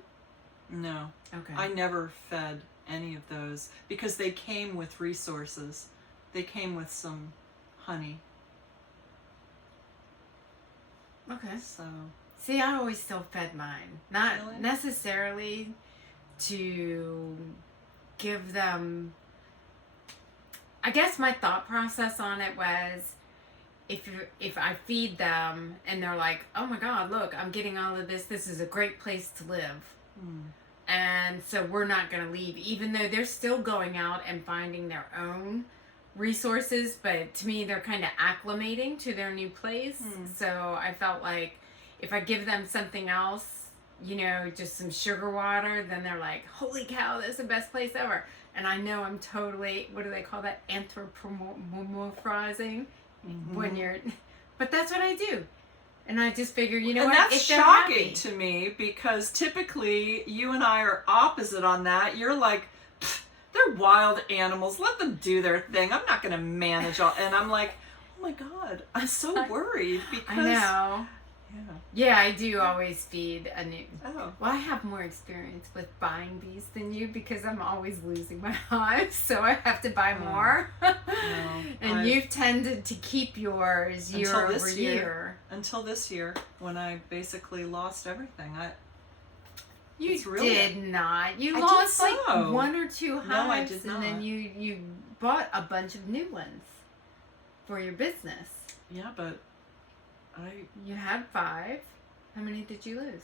No. Okay. I never fed any of those because they came with resources. They came with some honey. Okay. So. See, I always still fed mine. Not Really? necessarily to give them. I guess my thought process on it was, if I feed them and they're like, oh my God, look, I'm getting all of this. This is a great place to live. And so we're not going to leave, even though they're still going out and finding their own resources. But to me, they're kind of acclimating to their new place. So I felt like if I give them something else, just some sugar water, then they're like, holy cow, this is the best place ever. And I know I'm totally, what do they call that? Anthropomorphizing. But that's what I do. And I just figure, what? That's if they're shocking happy, to me, because typically you and I are opposite on that. You're like, they're wild animals. Let them do their thing. I'm not going to manage all. And I'm like, oh my God, I'm so worried because I know. Yeah, I do always feed a new. Oh. Well, I have more experience with buying bees than you because I'm always losing my hives, so I have to buy more. No, and you've tended to keep yours year over year. Until this year, when I basically lost everything. You did not. You lost like 1 or 2 hives, no, I did not. And then you bought a bunch of new ones for your business. Yeah, but You had 5. How many did you lose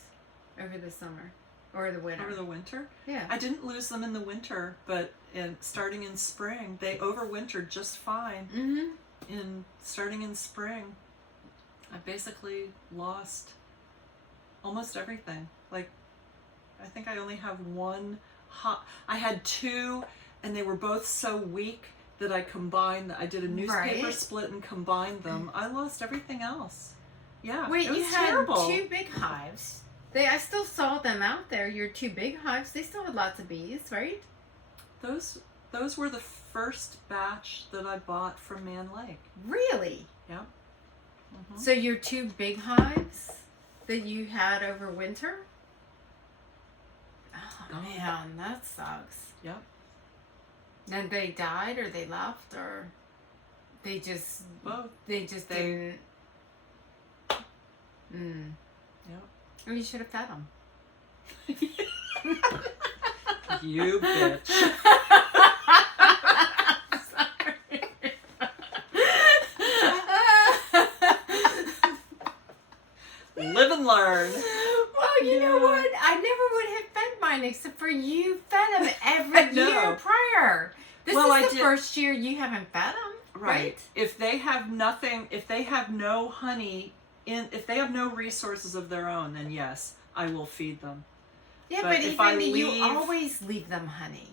over the summer or the winter? Over the winter? Yeah. I didn't lose them in the winter, but starting in spring, they overwintered just fine. Mm-hmm. Starting in spring, I basically lost almost everything. Like, I think I only have 1 I had 2, and they were both so weak that I did a newspaper split and combined them. I lost everything else. Yeah. Wait, it was you had terrible. 2 big hives. I still saw them out there. Your 2 big hives. They still had lots of bees, right? Those were the first batch that I bought from Man Lake. Really? Yeah. Mm-hmm. So your 2 big hives that you had over winter? Oh, man, that sucks. Yep. Then they died, or they left, or they just didn't. Yep. Or you should have fed them. You bitch. Live and learn. Well, you know what? I never would have fed mine except for you fed them every year prior. This is the first year you haven't fed them, right? If they have nothing, if they have no honey, if they have no resources of their own, then yes, I will feed them. Yeah, but even you always leave them honey.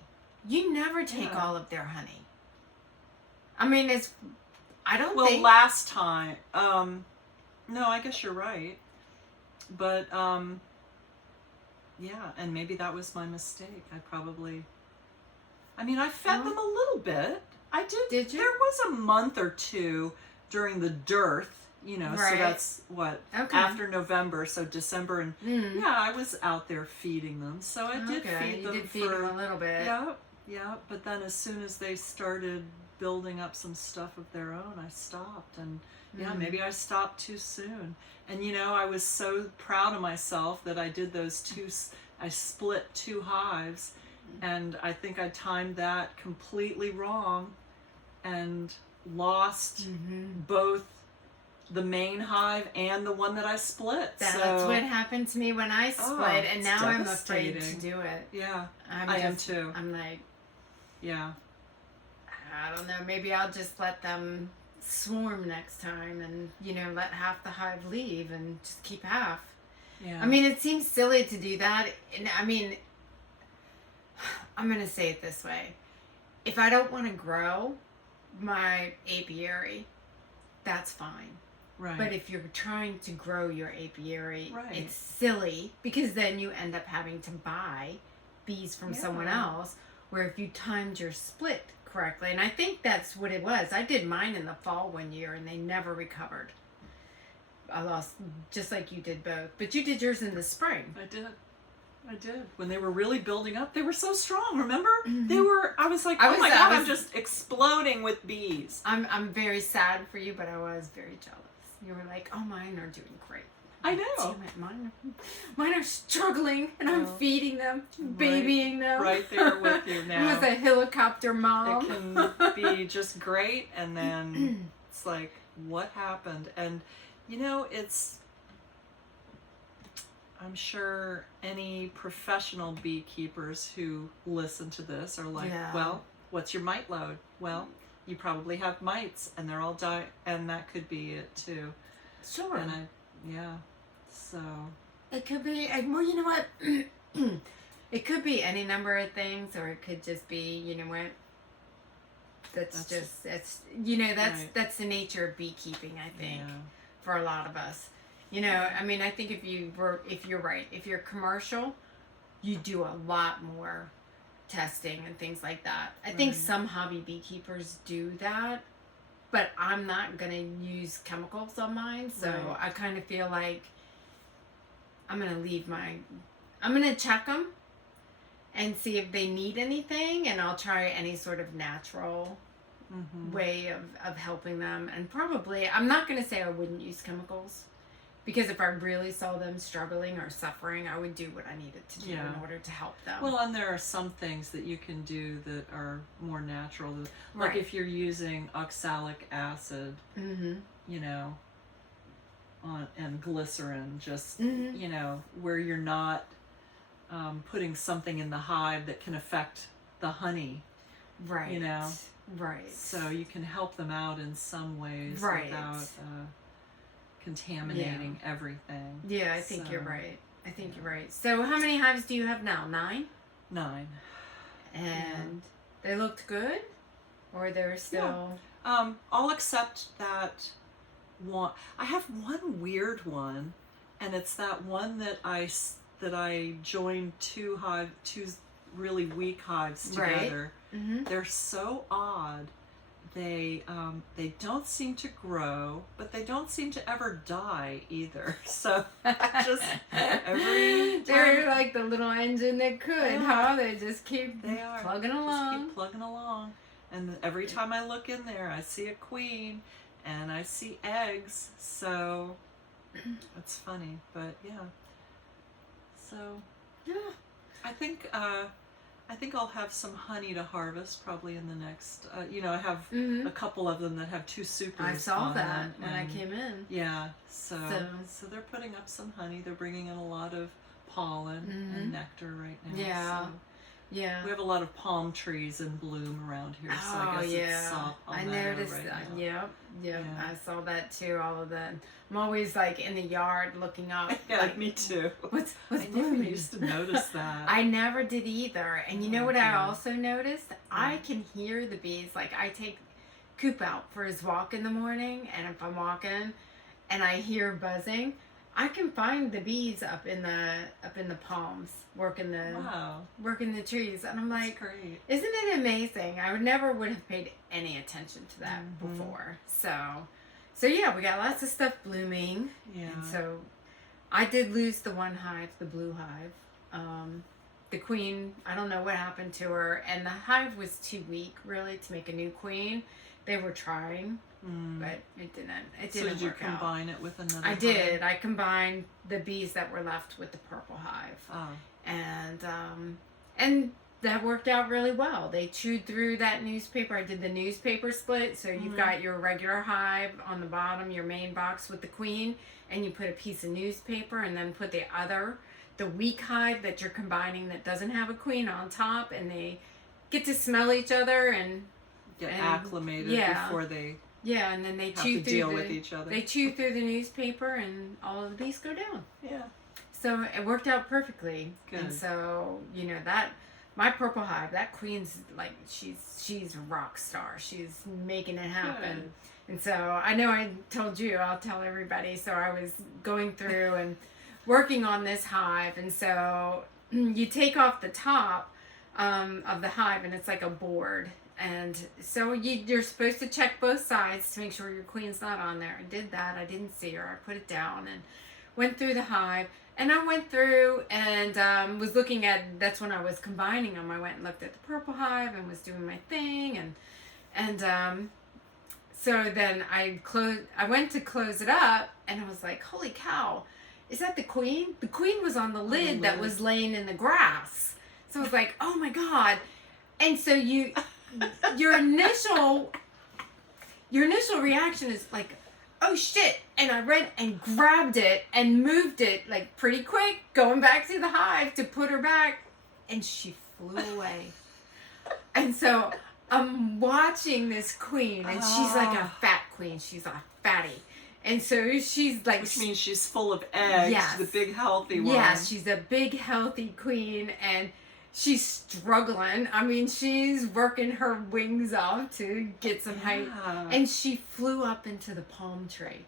You never take all of their honey. I mean, I don't think... Well, last time, no, I guess you're right. But, yeah, and maybe that was my mistake. I fed them a little bit. I did. Did you? There was a month or 2 during the dearth, so that's after November, so December, and I was out there feeding them. So I did feed them feed them a little bit. Yeah, but then as soon as they started building up some stuff of their own, I stopped, and maybe I stopped too soon. And I was so proud of myself that I did I split 2 hives, and I think I timed that completely wrong and lost both the main hive and the one that I split. That's what happened to me when I split, and now I'm afraid to do it. Yeah, I am too. I'm like, yeah. I don't know, maybe I'll just let them swarm next time and, let half the hive leave and just keep half. Yeah. I mean, it seems silly to do that. And I'm going to say it this way. If I don't want to grow my apiary, that's fine. Right. But if you're trying to grow your apiary, it's silly because then you end up having to buy bees from someone else, where if you timed your split correctly, and I think that's what it was. I did mine in the fall one year and they never recovered. I lost, just like you did both. But you did yours in the spring. I did. When they were really building up, they were so strong, remember? I was like, oh my God, I'm just exploding with bees. I'm very sad for you, but I was very jealous. You were like, oh, mine are doing great. I know. Damn it, mine are struggling, and I'm feeding them, babying them. Right there with you now. It was a helicopter mom. It can be just great, and then it's like, what happened? And, I'm sure any professional beekeepers who listen to this are like, well, what's your mite load? Well, you probably have mites, and they're all dying, and that could be it too. Sure. And so it could be. Well, you know what? It could be any number of things, or it could just be, that's that's the nature of beekeeping. I think for a lot of us. I think if you're right, if you're commercial, you do a lot more testing and things like that. I think some hobby beekeepers do that, but I'm not going to use chemicals on mine. So I kind of feel like I'm gonna check them and see if they need anything, and I'll try any sort of natural way of helping them. And probably, I'm not gonna say I wouldn't use chemicals, because if I really saw them struggling or suffering, I would do what I needed to do in order to help them. Well, and there are some things that you can do that are more natural. Like if you're using oxalic acid, you know, and glycerin, just, you know, where you're not putting something in the hive that can affect the honey. Right. You know? Right. So you can help them out in some ways without contaminating everything. Yeah, I think you're right. I think you're right. So how many hives do you have now? 9? 9. And they looked good? Or they're still... All except that one. I have one weird one, and it's that one that I joined two really weak hives together. Right. They're so odd. They don't seem to grow, but they don't seem to ever die either. So just every time, they're like the little engine that could, huh? They just keep plugging along. Just keep plugging along. And every time I look in there, I see a queen and I see eggs. So it's funny, but yeah. So I think I'll have some honey to harvest probably in the next, you know, I have a couple of them that have 2 supers. I saw that when I came in. Yeah, so they're putting up some honey. They're bringing in a lot of pollen and nectar right now. Yeah, so. Yeah. We have a lot of palm trees in bloom around here, so I guess it's soft I noticed right that. now. Yep. Yeah, I saw that too. All of that. I'm always like in the yard looking up. Yeah, like, me too. What's I never blooming? used to notice that. I never did either. And you know what I also noticed? I can hear the bees. Like I take Coop out for his walk in the morning, and if I'm walking and I hear buzzing, I can find the bees up in the palms working the trees, and I'm like, great. Isn't it amazing? I would have paid any attention to that before. So yeah, we got lots of stuff blooming. Yeah. And so I did lose the one hive, the blue hive. The queen, I don't know what happened to her, and the hive was too weak really to make a new queen. They were trying. But it didn't So did you work combine out. it with another I hive? did. I combined the bees that were left with the purple hive. And that worked out really well. They chewed through that newspaper. I did the newspaper split. So you've got your regular hive on the bottom, your main box with the queen, and you put a piece of newspaper, and then put the weak hive that you're combining that doesn't have a queen on top, and they get to smell each other and get acclimated before they and then they chew through with each other. They chew through the newspaper, and all of the bees go down. Yeah. So it worked out perfectly. Good. And so, you know, that my purple hive, that queen's like she's a rock star. She's making it happen. Good. And so I know I told you, I'll tell everybody. So I was going through and working on this hive, and so you take off the top of the hive, and it's like a board. And so you're supposed to check both sides to make sure your queen's not on there. I did that. I didn't see her. I put it down and went through the hive. And I went through and was looking at, that's when I was combining them. I went and looked at the purple hive and was doing my thing. And so then I went to close it up, and I was like, holy cow, is that the queen? The queen was on the lid that was laying in the grass. So I was like, oh my God. And so your initial reaction is like, oh shit, and I ran and grabbed it and moved it like pretty quick, going back to the hive to put her back, and she flew away. And so I'm watching this queen, and she's like a fat queen. She's a fatty. And so she's like... Which means she's full of eggs, the big healthy one. Yeah, she's a big healthy queen, and she's struggling. I mean, she's working her wings off to get some height. And she flew up into the palm tree.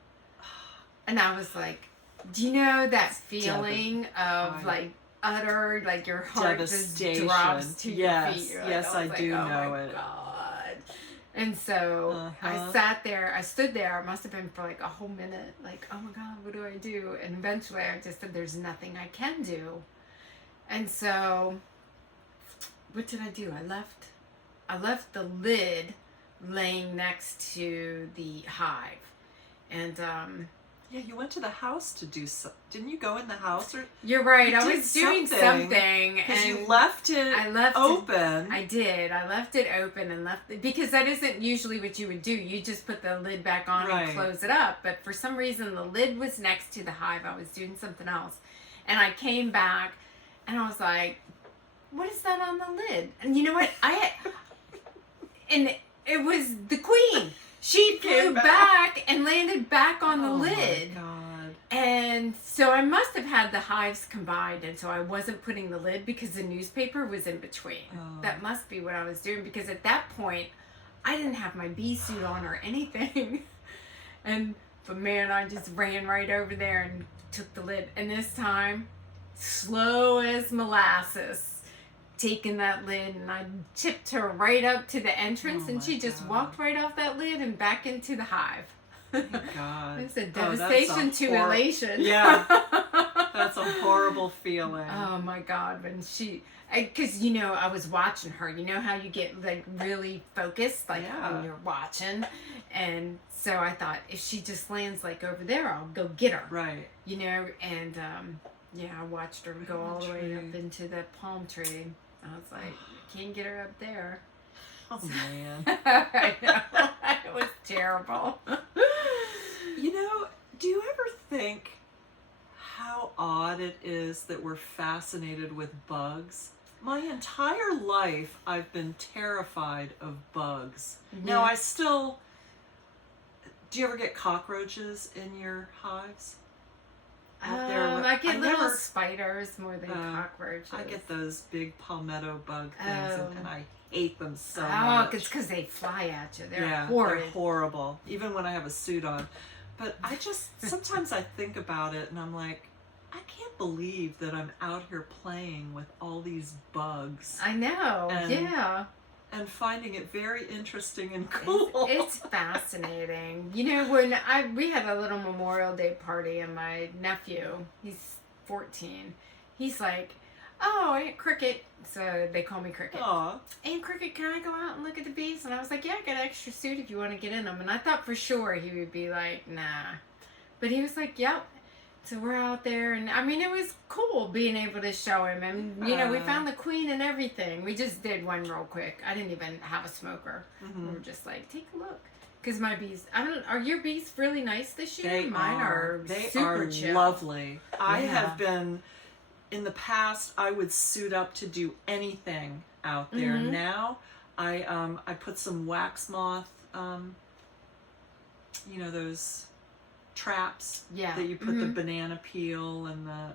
And I was like, do you know that feeling of like utter, like your heart just drops to your feet? You're like, Yes, I do know it. God. And so I sat there, I stood there, it must have been for like a whole minute, like, oh my God, what do I do? And eventually I just said, there's nothing I can do. And so, what did I do? I left the lid laying next to the hive. And, yeah, you went to the house to do so. Didn't you go in the house? Or you're right. you I was doing something. Because and you left it open. I did. I left it open and left it, because that isn't usually what you would do. You just put the lid back on and close it up. But for some reason, the lid was next to the hive. I was doing something else. And I came back and I was like, what is that on the lid? And you know what? And it was the queen. She flew back and landed back on the lid. Oh my God. And so I must have had the hives combined, and so I wasn't putting the lid because the newspaper was in between. Oh. That must be what I was doing, because at that point I didn't have my bee suit on or anything. But man, I just ran right over there and took the lid. And this time, slow as molasses, taking that lid, and I tipped her right up to the entrance, and she just walked right off that lid and back into the hive. Thank God. It's a devastation to elation. Yeah. That's a horrible feeling. Oh my God. When because I was watching her. You know how you get like really focused, like when you're watching. And so I thought, if she just lands like over there, I'll go get her. Right. And I watched her go all the way up into the palm tree. I was like, can't get her up there. Oh man. I know. It was terrible. Do you ever think how odd it is that we're fascinated with bugs? My entire life, I've been terrified of bugs. Mm-hmm. Now, do you ever get cockroaches in your hives? I get little spiders more than cockroaches. I get those big palmetto bug things, and I hate them so much. Oh, it's because they fly at you. They're horrid. They're horrible, even when I have a suit on. But sometimes I think about it, and I'm like, I can't believe that I'm out here playing with all these bugs. I know, and finding it very interesting and cool. It's fascinating. When we had a little Memorial Day party, and my nephew, he's 14, he's like, oh, Aunt Cricket, so they call me Cricket. Aww. Aunt Cricket, can I go out and look at the bees? And I was like, yeah, I got an extra suit if you want to get in them. And I thought for sure he would be like, nah. But he was like, yep. So we're out there, and I mean, it was cool being able to show him. And, we found the queen and everything. We just did one real quick. I didn't even have a smoker. Mm-hmm. We were just like, take a look. Because my bees, are your bees really nice this year? Mine are super chill. Lovely. I have been, in the past, I would suit up to do anything out there. Mm-hmm. Now, I put some wax moth, those traps that you put the banana peel and the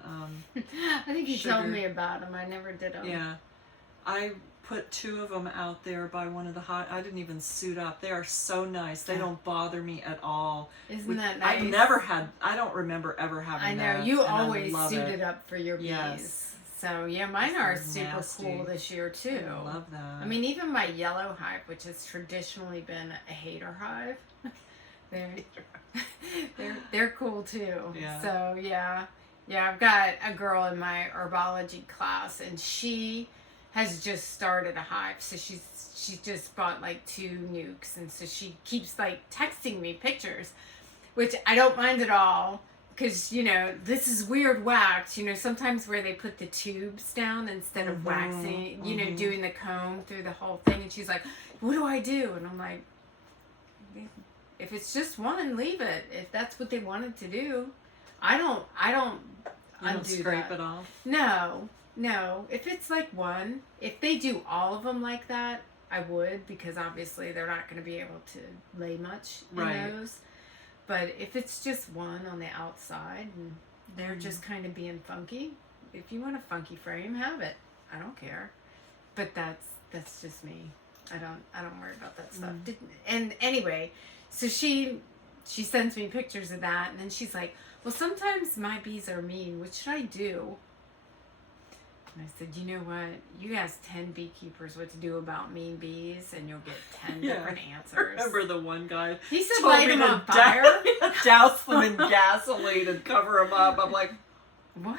I think you told me about them. I never did them. Yeah, I put 2 of them out there by one of the I didn't even suit up. They are so nice. They don't bother me at all. Isn't that nice? I don't remember ever having that. I know, you always suited up for your bees. Yes. So mine are super cool this year too. I love that. I mean, even my yellow hive, which has traditionally been a hater hive, they're cool too. Yeah. So I've got a girl in my herbology class, and she has just started a hive. So she's just bought like 2 nukes, and so she keeps like texting me pictures, which I don't mind at all, because this is weird wax. Sometimes where they put the tubes down instead of waxing, doing the comb through the whole thing, and she's like, what do I do? And I'm like, if it's just one, leave it. If that's what they wanted to do, I don't scrape it off. No. If it's like one, if they do all of them like that, I would, because obviously they're not going to be able to lay much in those. But if it's just one on the outside and they're just kind of being funky, if you want a funky frame, have it. I don't care. But that's just me. I don't worry about that stuff. And anyway, so she sends me pictures of that, and then she's like, well, sometimes my bees are mean. What should I do? And I said, you know what? You ask 10 beekeepers what to do about mean bees, and you'll get 10 different answers. Remember the one guy? He said, light them on fire. Douse them in gasoline and cover them up. I'm like, what?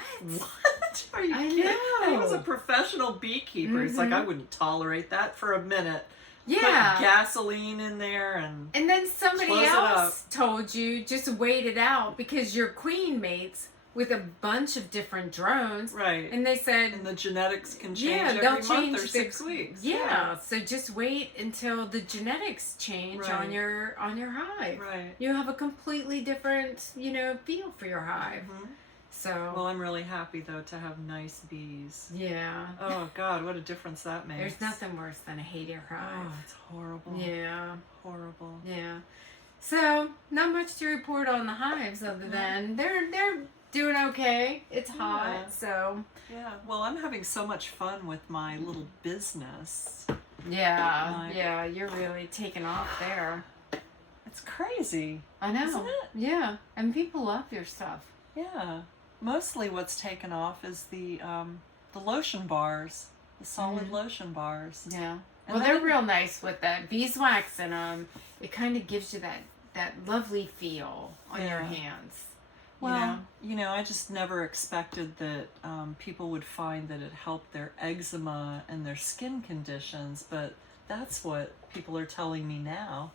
Are you kidding? Know. And he was a professional beekeeper. He's like, I wouldn't tolerate that for a minute. Yeah. Put gasoline in there and then somebody else told you just wait it out because your queen mates with a bunch of different drones. Right. And they said... And the genetics can change every month or 6 weeks. Yeah. So just wait until the genetics change on your hive. Right. You have a completely different, feel for your hive. Mm-hmm. So... Well, I'm really happy, though, to have nice bees. Yeah. Oh, God, what a difference that makes. There's nothing worse than a hater hive. Oh, it's horrible. Yeah. Horrible. Yeah. So, not much to report on the hives other than they're doing okay. It's hot, so... Yeah, well, I'm having so much fun with my little business. Yeah, you're really taking off there. It's crazy. I know. Isn't it? Yeah, and people love your stuff. Yeah. Mostly what's taken off is the lotion bars, the solid lotion bars. Yeah. And Well, they're real nice with that beeswax in them. It kind of gives you that lovely feel on your hands. Well, I just never expected that people would find that it helped their eczema and their skin conditions, but that's what people are telling me now.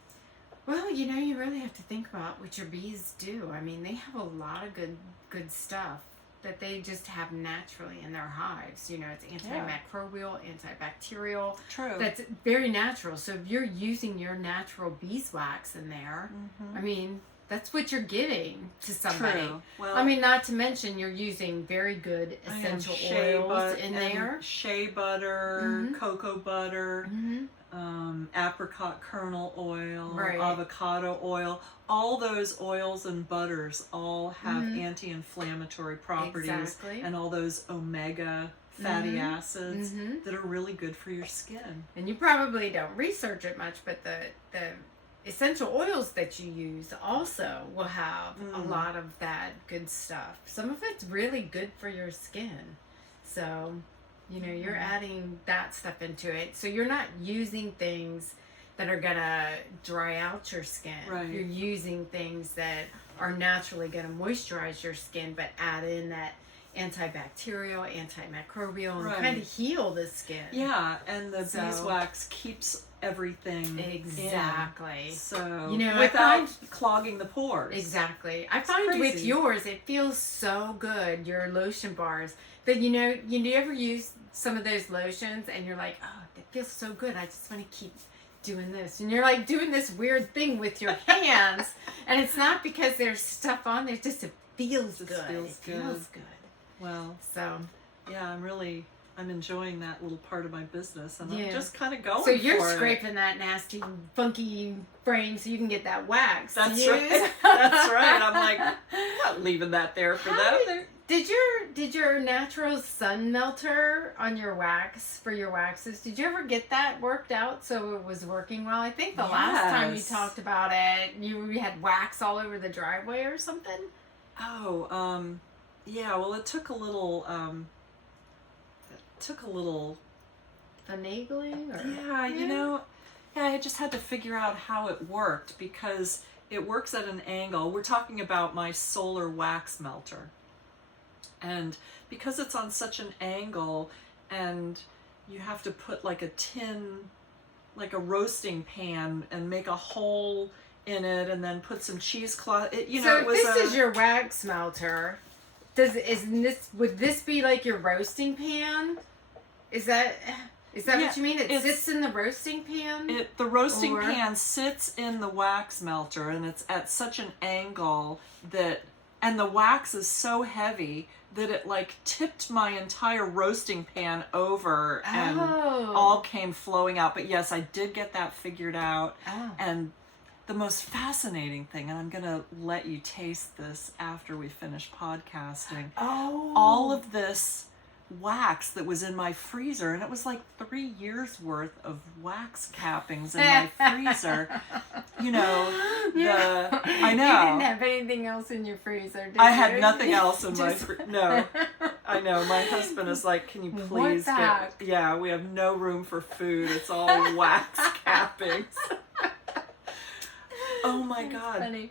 Well, you really have to think about what your bees do. I mean, they have a lot of good stuff that they just have naturally in their hives. It's antimicrobial, antibacterial. True. That's very natural. So if you're using your natural beeswax in there, I mean, that's what you're giving to somebody. True. Well, I mean, not to mention you're using very good essential oils in there. Shea butter, cocoa butter, apricot kernel oil, avocado oil. All those oils and butters all have anti-inflammatory properties and all those omega fatty acids that are really good for your skin. And you probably don't research it much, but the essential oils that you use also will have a lot of that good stuff. Some of it's really good for your skin. So, you're adding that stuff into it. So you're not using things that are going to dry out your skin. Right. You're using things that are naturally going to moisturize your skin, but add in that antibacterial, antimicrobial, and kind of heal the skin. Yeah, and the beeswax keeps everything exactly in. So without clogging the pores. Exactly. I find with yours it feels so good, your lotion bars, that you ever use some of those lotions and you're like, oh, it feels so good, I just want to keep doing this, and you're like doing this weird thing with your hands and it's not because there's stuff on there, just it feels good. Feels good. Well, so yeah, I'm enjoying that little part of my business, and I'm just kind of going. So you're scraping that nasty, funky frame so you can get that wax. That's right. That's right. I'm like, I'm not leaving that there for them. Did your natural sun melter on your wax for your waxes? Did you ever get that worked out so it was working well? I think the last time you talked about it, you had wax all over the driveway or something. Oh, yeah. Well, it took a little. Finagling? I just had to figure out how it worked because it works at an angle. We're talking about my solar wax melter. And because it's on such an angle and you have to put like a tin, like a roasting pan and make a hole in it and then put some cheesecloth. So this is your wax melter. Would this be like your roasting pan? Is that what you mean? It sits in the roasting pan? The roasting pan sits in the wax melter, and it's at such an angle and the wax is so heavy that it like tipped my entire roasting pan over and all came flowing out. But yes, I did get that figured out. And the most fascinating thing, and I'm going to let you taste this after we finish podcasting. All of this wax that was in my freezer, and it was like 3 years worth of wax cappings in my freezer. I know. You didn't have anything else in your freezer, did you? I had nothing else in my freezer. No. I know. My husband is like, can you please that? Yeah, we have no room for food. It's all wax cappings. Oh my God. Funny.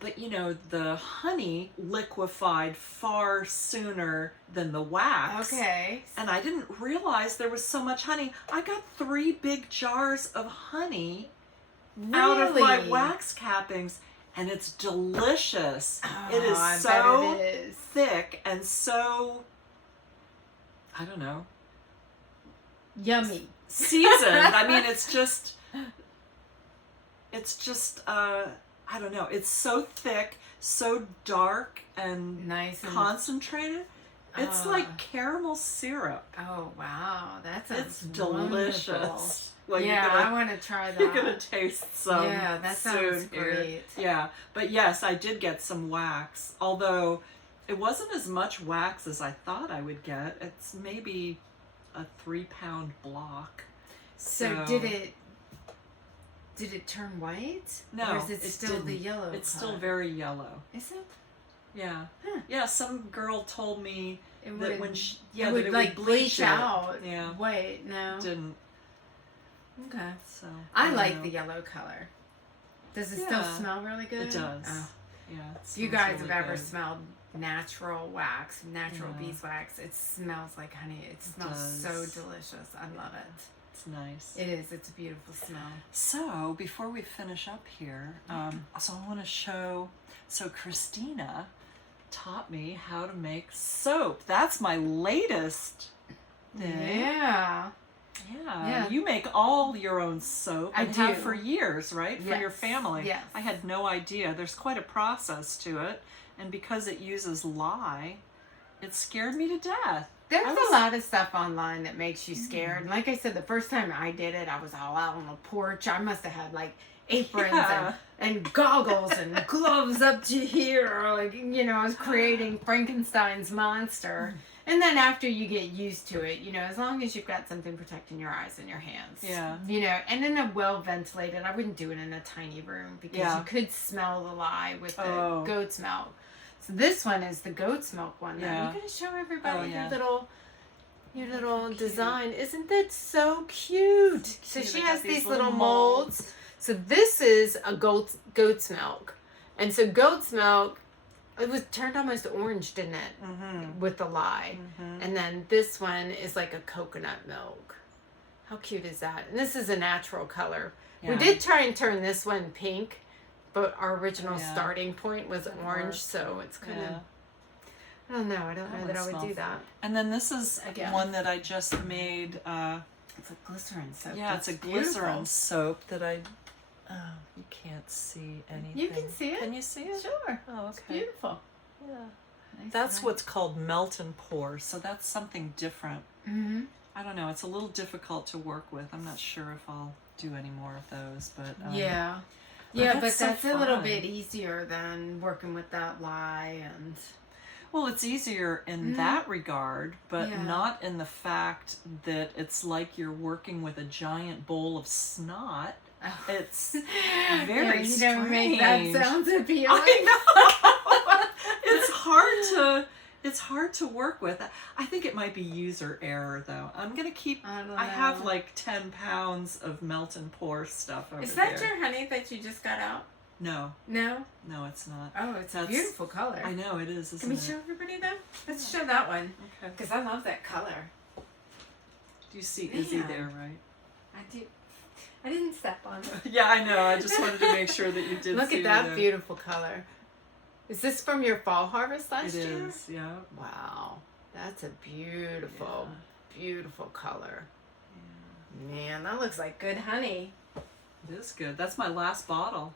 But you know, the honey liquefied far sooner than the wax. Okay. And I didn't realize there was so much honey. I got 3 big jars of honey out of my wax cappings, and it's delicious. Oh, it is I so bet it is. thick and so, I don't know, Yummy. seasoned. I mean, it's just I don't know. It's so thick, so dark and Nice and concentrated. It's like caramel syrup. Oh wow, that sounds It's delicious. wonderful. Well, Yeah, I want to try that. You're gonna taste some. Yeah, that sounds soon here. great. Yeah, but yes, I did get some wax. Although it wasn't as much wax as I thought I would get. It's maybe a 3-pound block. So did it turn white? No, or is it still the yellow? It's color? still very yellow. Is it? Yeah. Huh. Yeah, some girl told me It that would, when she, it would like bleach it. out. Yeah. White, no. It didn't. Okay. So I don't like know. the yellow color. Does it still Yeah. smell really good? It does. Oh. Yeah. If you guys have ever smelled natural wax, natural beeswax, it smells like honey. It smells so delicious. I love it. It's nice. It is. It's a beautiful smell. So before we finish up here, so I want to show. So Christina taught me how to make soap. That's my latest thing. Yeah. Yeah. You make all your own soap. I and have do. for years, right? For your Yes. family. Yes. I had no idea. There's quite a process to it, and because it uses lye, it scared me to death. There's a lot of stuff online that makes you scared. And like I said, the first time I did it, I was all out on the porch. I must have had like aprons and goggles and gloves up to here. Like, you know, I was creating Frankenstein's monster. And then after you get used to it, you know, as long as you've got something protecting your eyes and your hands. Yeah. You know, and in a well ventilated, I wouldn't do it in a tiny room because you could smell the lye with the goat's milk. So this one is the goat's milk one. Yeah. You're gonna show everybody your little Cute. design. Isn't that so cute? So Cute. she They has got these little molds. So this is a goat's milk, and so goat's milk, it was turned almost orange, didn't it? Mm-hmm. With the lye, and then this one is like a coconut milk. How cute is that? And this is a natural color. Yeah. We did try and turn this one pink, but our original starting point was orange, so it's kind of, I don't know. I don't know that I would do that. And then this is one that I just made. It's a glycerin soap. Yeah, it's a glycerin soap that I, you can't see anything. You can see it. Can you see it? Sure. Oh, okay. It's beautiful. Yeah. Nice, That's nice. what's called melt and pour, so that's something different. Mm-hmm. I don't know, it's a little difficult to work with. I'm not sure if I'll do any more of those, but yeah, but but that's so that's a little fun. bit easier than working with that lye and. Well, it's easier in that regard, but not in the fact that it's like you're working with a giant bowl of snot. Oh. It's very you strange. don't make that sound appealing. I know. It's hard to work with. I think it might be user error though. I'm gonna keep. I have like 10 pounds of melt and pour stuff over there. Is that your honey that you just got out? No. No? No, it's not. Oh, it's a beautiful color. I know it is, isn't Can we it? show everybody that? Let's show that one. Okay. Because I love that color. Do you see Izzy there, right? I do. I didn't step on it. Yeah, I know. I just wanted to make sure that you did Look see at that her. beautiful color. Is this from your fall harvest last It year? is, yeah. Wow. That's a beautiful, beautiful color. Yeah. Man, that looks like good honey. It is good. That's my last bottle.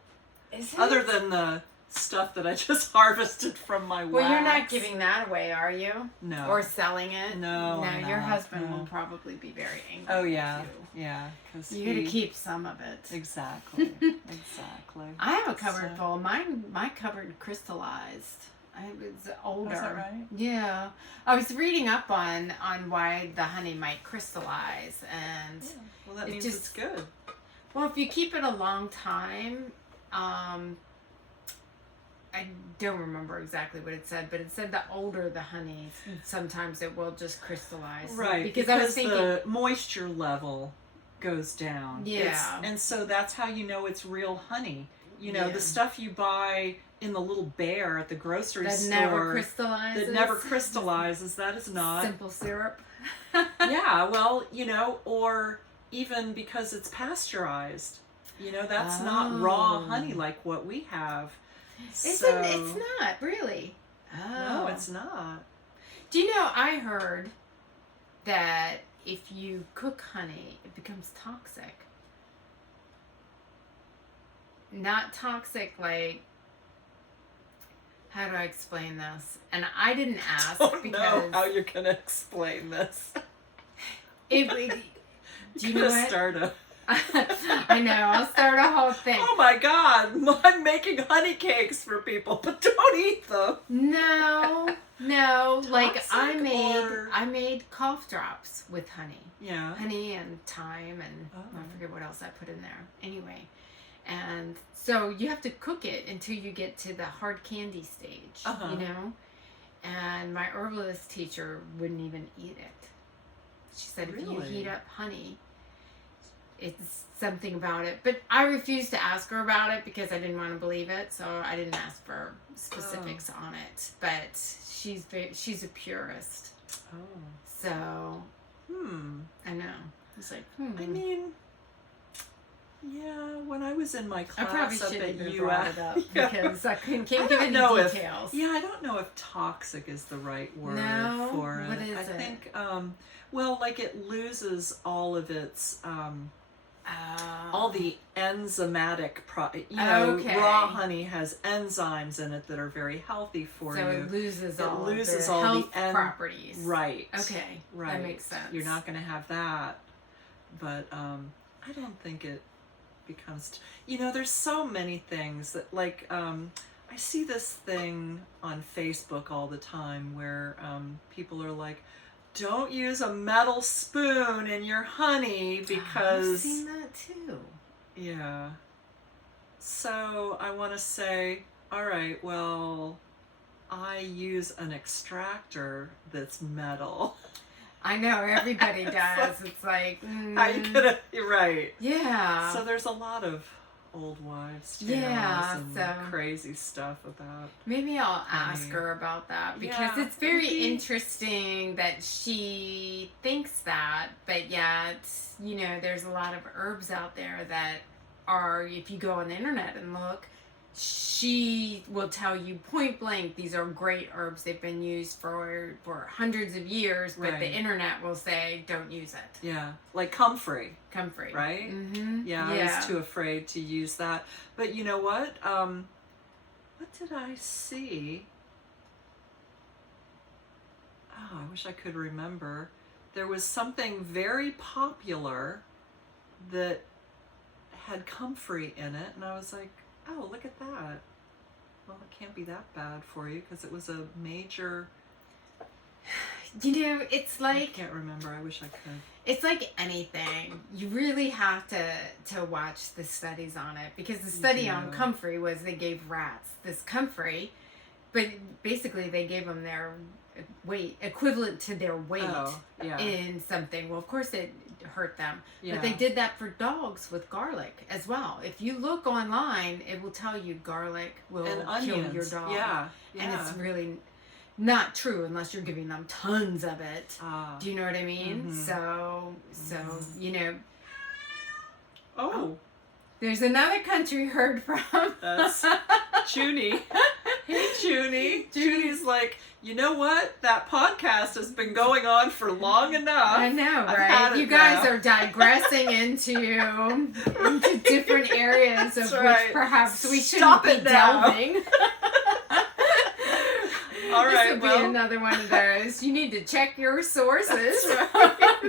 Is it? Other than the stuff that I just harvested from my wax. Well, you're not giving that away, are you? No. Or selling it? No, No, I'm your not. husband No. will probably be very angry. Oh, yeah. With you. Yeah. Cause You gotta keep some of it. Exactly. Exactly. I have a cupboard full. My cupboard crystallized. I was older. Is that right? Yeah. I was reading up on why the honey might crystallize, and Well, that it means just- it's good. well, if you keep it a long time, I don't remember exactly what it said, but it said the older the honey, sometimes it will just crystallize. Right, Because I was thinking the moisture level goes down. Yeah. And so that's how you know it's real honey. You know, Yeah. the stuff you buy in the little bear at the grocery store never crystallizes. that never crystallizes, that is not Simple syrup. yeah, well, you know, or even because it's pasteurized. You know, that's not raw honey like what we have. It's not, really. Oh. No, it's not. Do you know, I heard that if you cook honey, it becomes toxic. Not toxic like, how do I explain this? And I didn't ask I don't because... know how you're going to explain this. Do you know what? Start a... I know, I'll start a whole thing. Oh my God, I'm making honey cakes for people, but don't eat them. No, like Toxic I made cough drops with honey. Yeah. Honey and thyme and I forget what else I put in there. Anyway, and so you have to cook it until you get to the hard candy stage, you know? And my herbalist teacher wouldn't even eat it. She said, if you heat up honey, it's something about it. But I refused to ask her about it because I didn't want to believe it, so I didn't ask for specifics on it. But she's a purist. Oh. So, I know. It's like, I mean, yeah, when I was in my class I probably up shouldn't at have brought it up because I can't give any details. I don't know if toxic is the right word for it. What is I it? think, well, like it loses all of its, all the enzymatic, raw honey has enzymes in it that are very healthy for you. So it loses all the health properties. Right. Okay. Right. That makes sense. You're not going to have that. But I don't think it becomes... You know, there's so many things that, like, I see this thing on Facebook all the time where people are like, don't use a metal spoon in your honey because... I've seen that too. Yeah. So I want to say, all right, well, I use an extractor that's metal. I know, everybody does. It's like... How you gonna... You're right. Yeah. So there's a lot of old wives' tales and crazy stuff about... Maybe I'll ask her about that because it's very interesting that she thinks that, but yet, you know, there's a lot of herbs out there that are, if you go on the internet and look, she will tell you point blank, these are great herbs. They've been used for hundreds of years, but the internet will say, don't use it. Yeah, like comfrey. Comfrey. Right? Mm-hmm. Yeah, I was too afraid to use that. But you know what? What did I see? Oh, I wish I could remember. There was something very popular that had comfrey in it, and I was like, oh, look at that. Well, it can't be that bad for you because it was a major... You know, it's like... I can't remember. I wish I could. It's like anything. You really have to watch the studies on it because the study on comfrey was they gave rats this comfrey, but basically they gave them their weight, equivalent to their weight in something. Well, of course it hurt them. But they did that for dogs with garlic as well. If you look online, it will tell you garlic will kill your dog. Yeah. And it's really not true unless you're giving them tons of it. Do you know what I mean? So you know. Oh. There's another country heard from. That's Junie. Hey, Junie. Junie's like, you know what? That podcast has been going on for long enough. I know, right? You guys are digressing into different areas of which perhaps we shouldn't be delving. All right, this would be another one of those. You need to check your sources.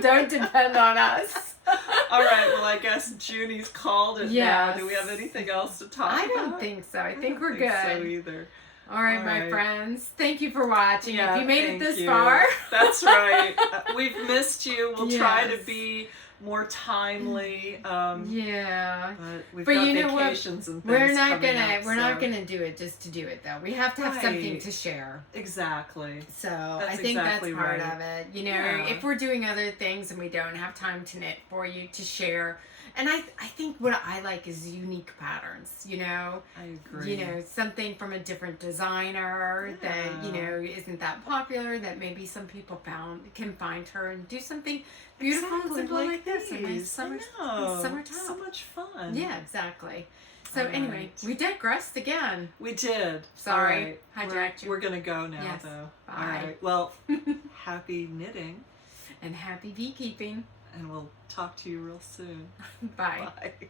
Don't depend on us. All right, well, I guess Junie's called it now. Do we have anything else to talk about? I don't think so. I think we're good. I don't think so either. All right, my friends. Thank you for watching. If you made it this far. That's right. We've missed you. We'll try to be more timely. Yeah. But we've But got you know what? vacations and things We're not coming gonna up, we're not so- gonna do it just to do it though. We have to have something Right. to share. Exactly. So That's I think exactly that's part right. of it. You know, Yeah. if we're doing other things and we don't have time to knit for you to share. And I think what I like is unique patterns, you know. I agree. You know, something from a different designer that, you Yeah. know, isn't that popular, that maybe some people can find her and do something beautiful and Exactly, simple like this. A nice these. summer I know. top. So much fun. Yeah, exactly. So All anyway, right. we digressed again. We did. Sorry, All right. hijacked you. We're gonna go now, Yes. though. Bye. All right. Well, happy knitting, And happy beekeeping. and we'll talk to you real soon. Bye. Bye.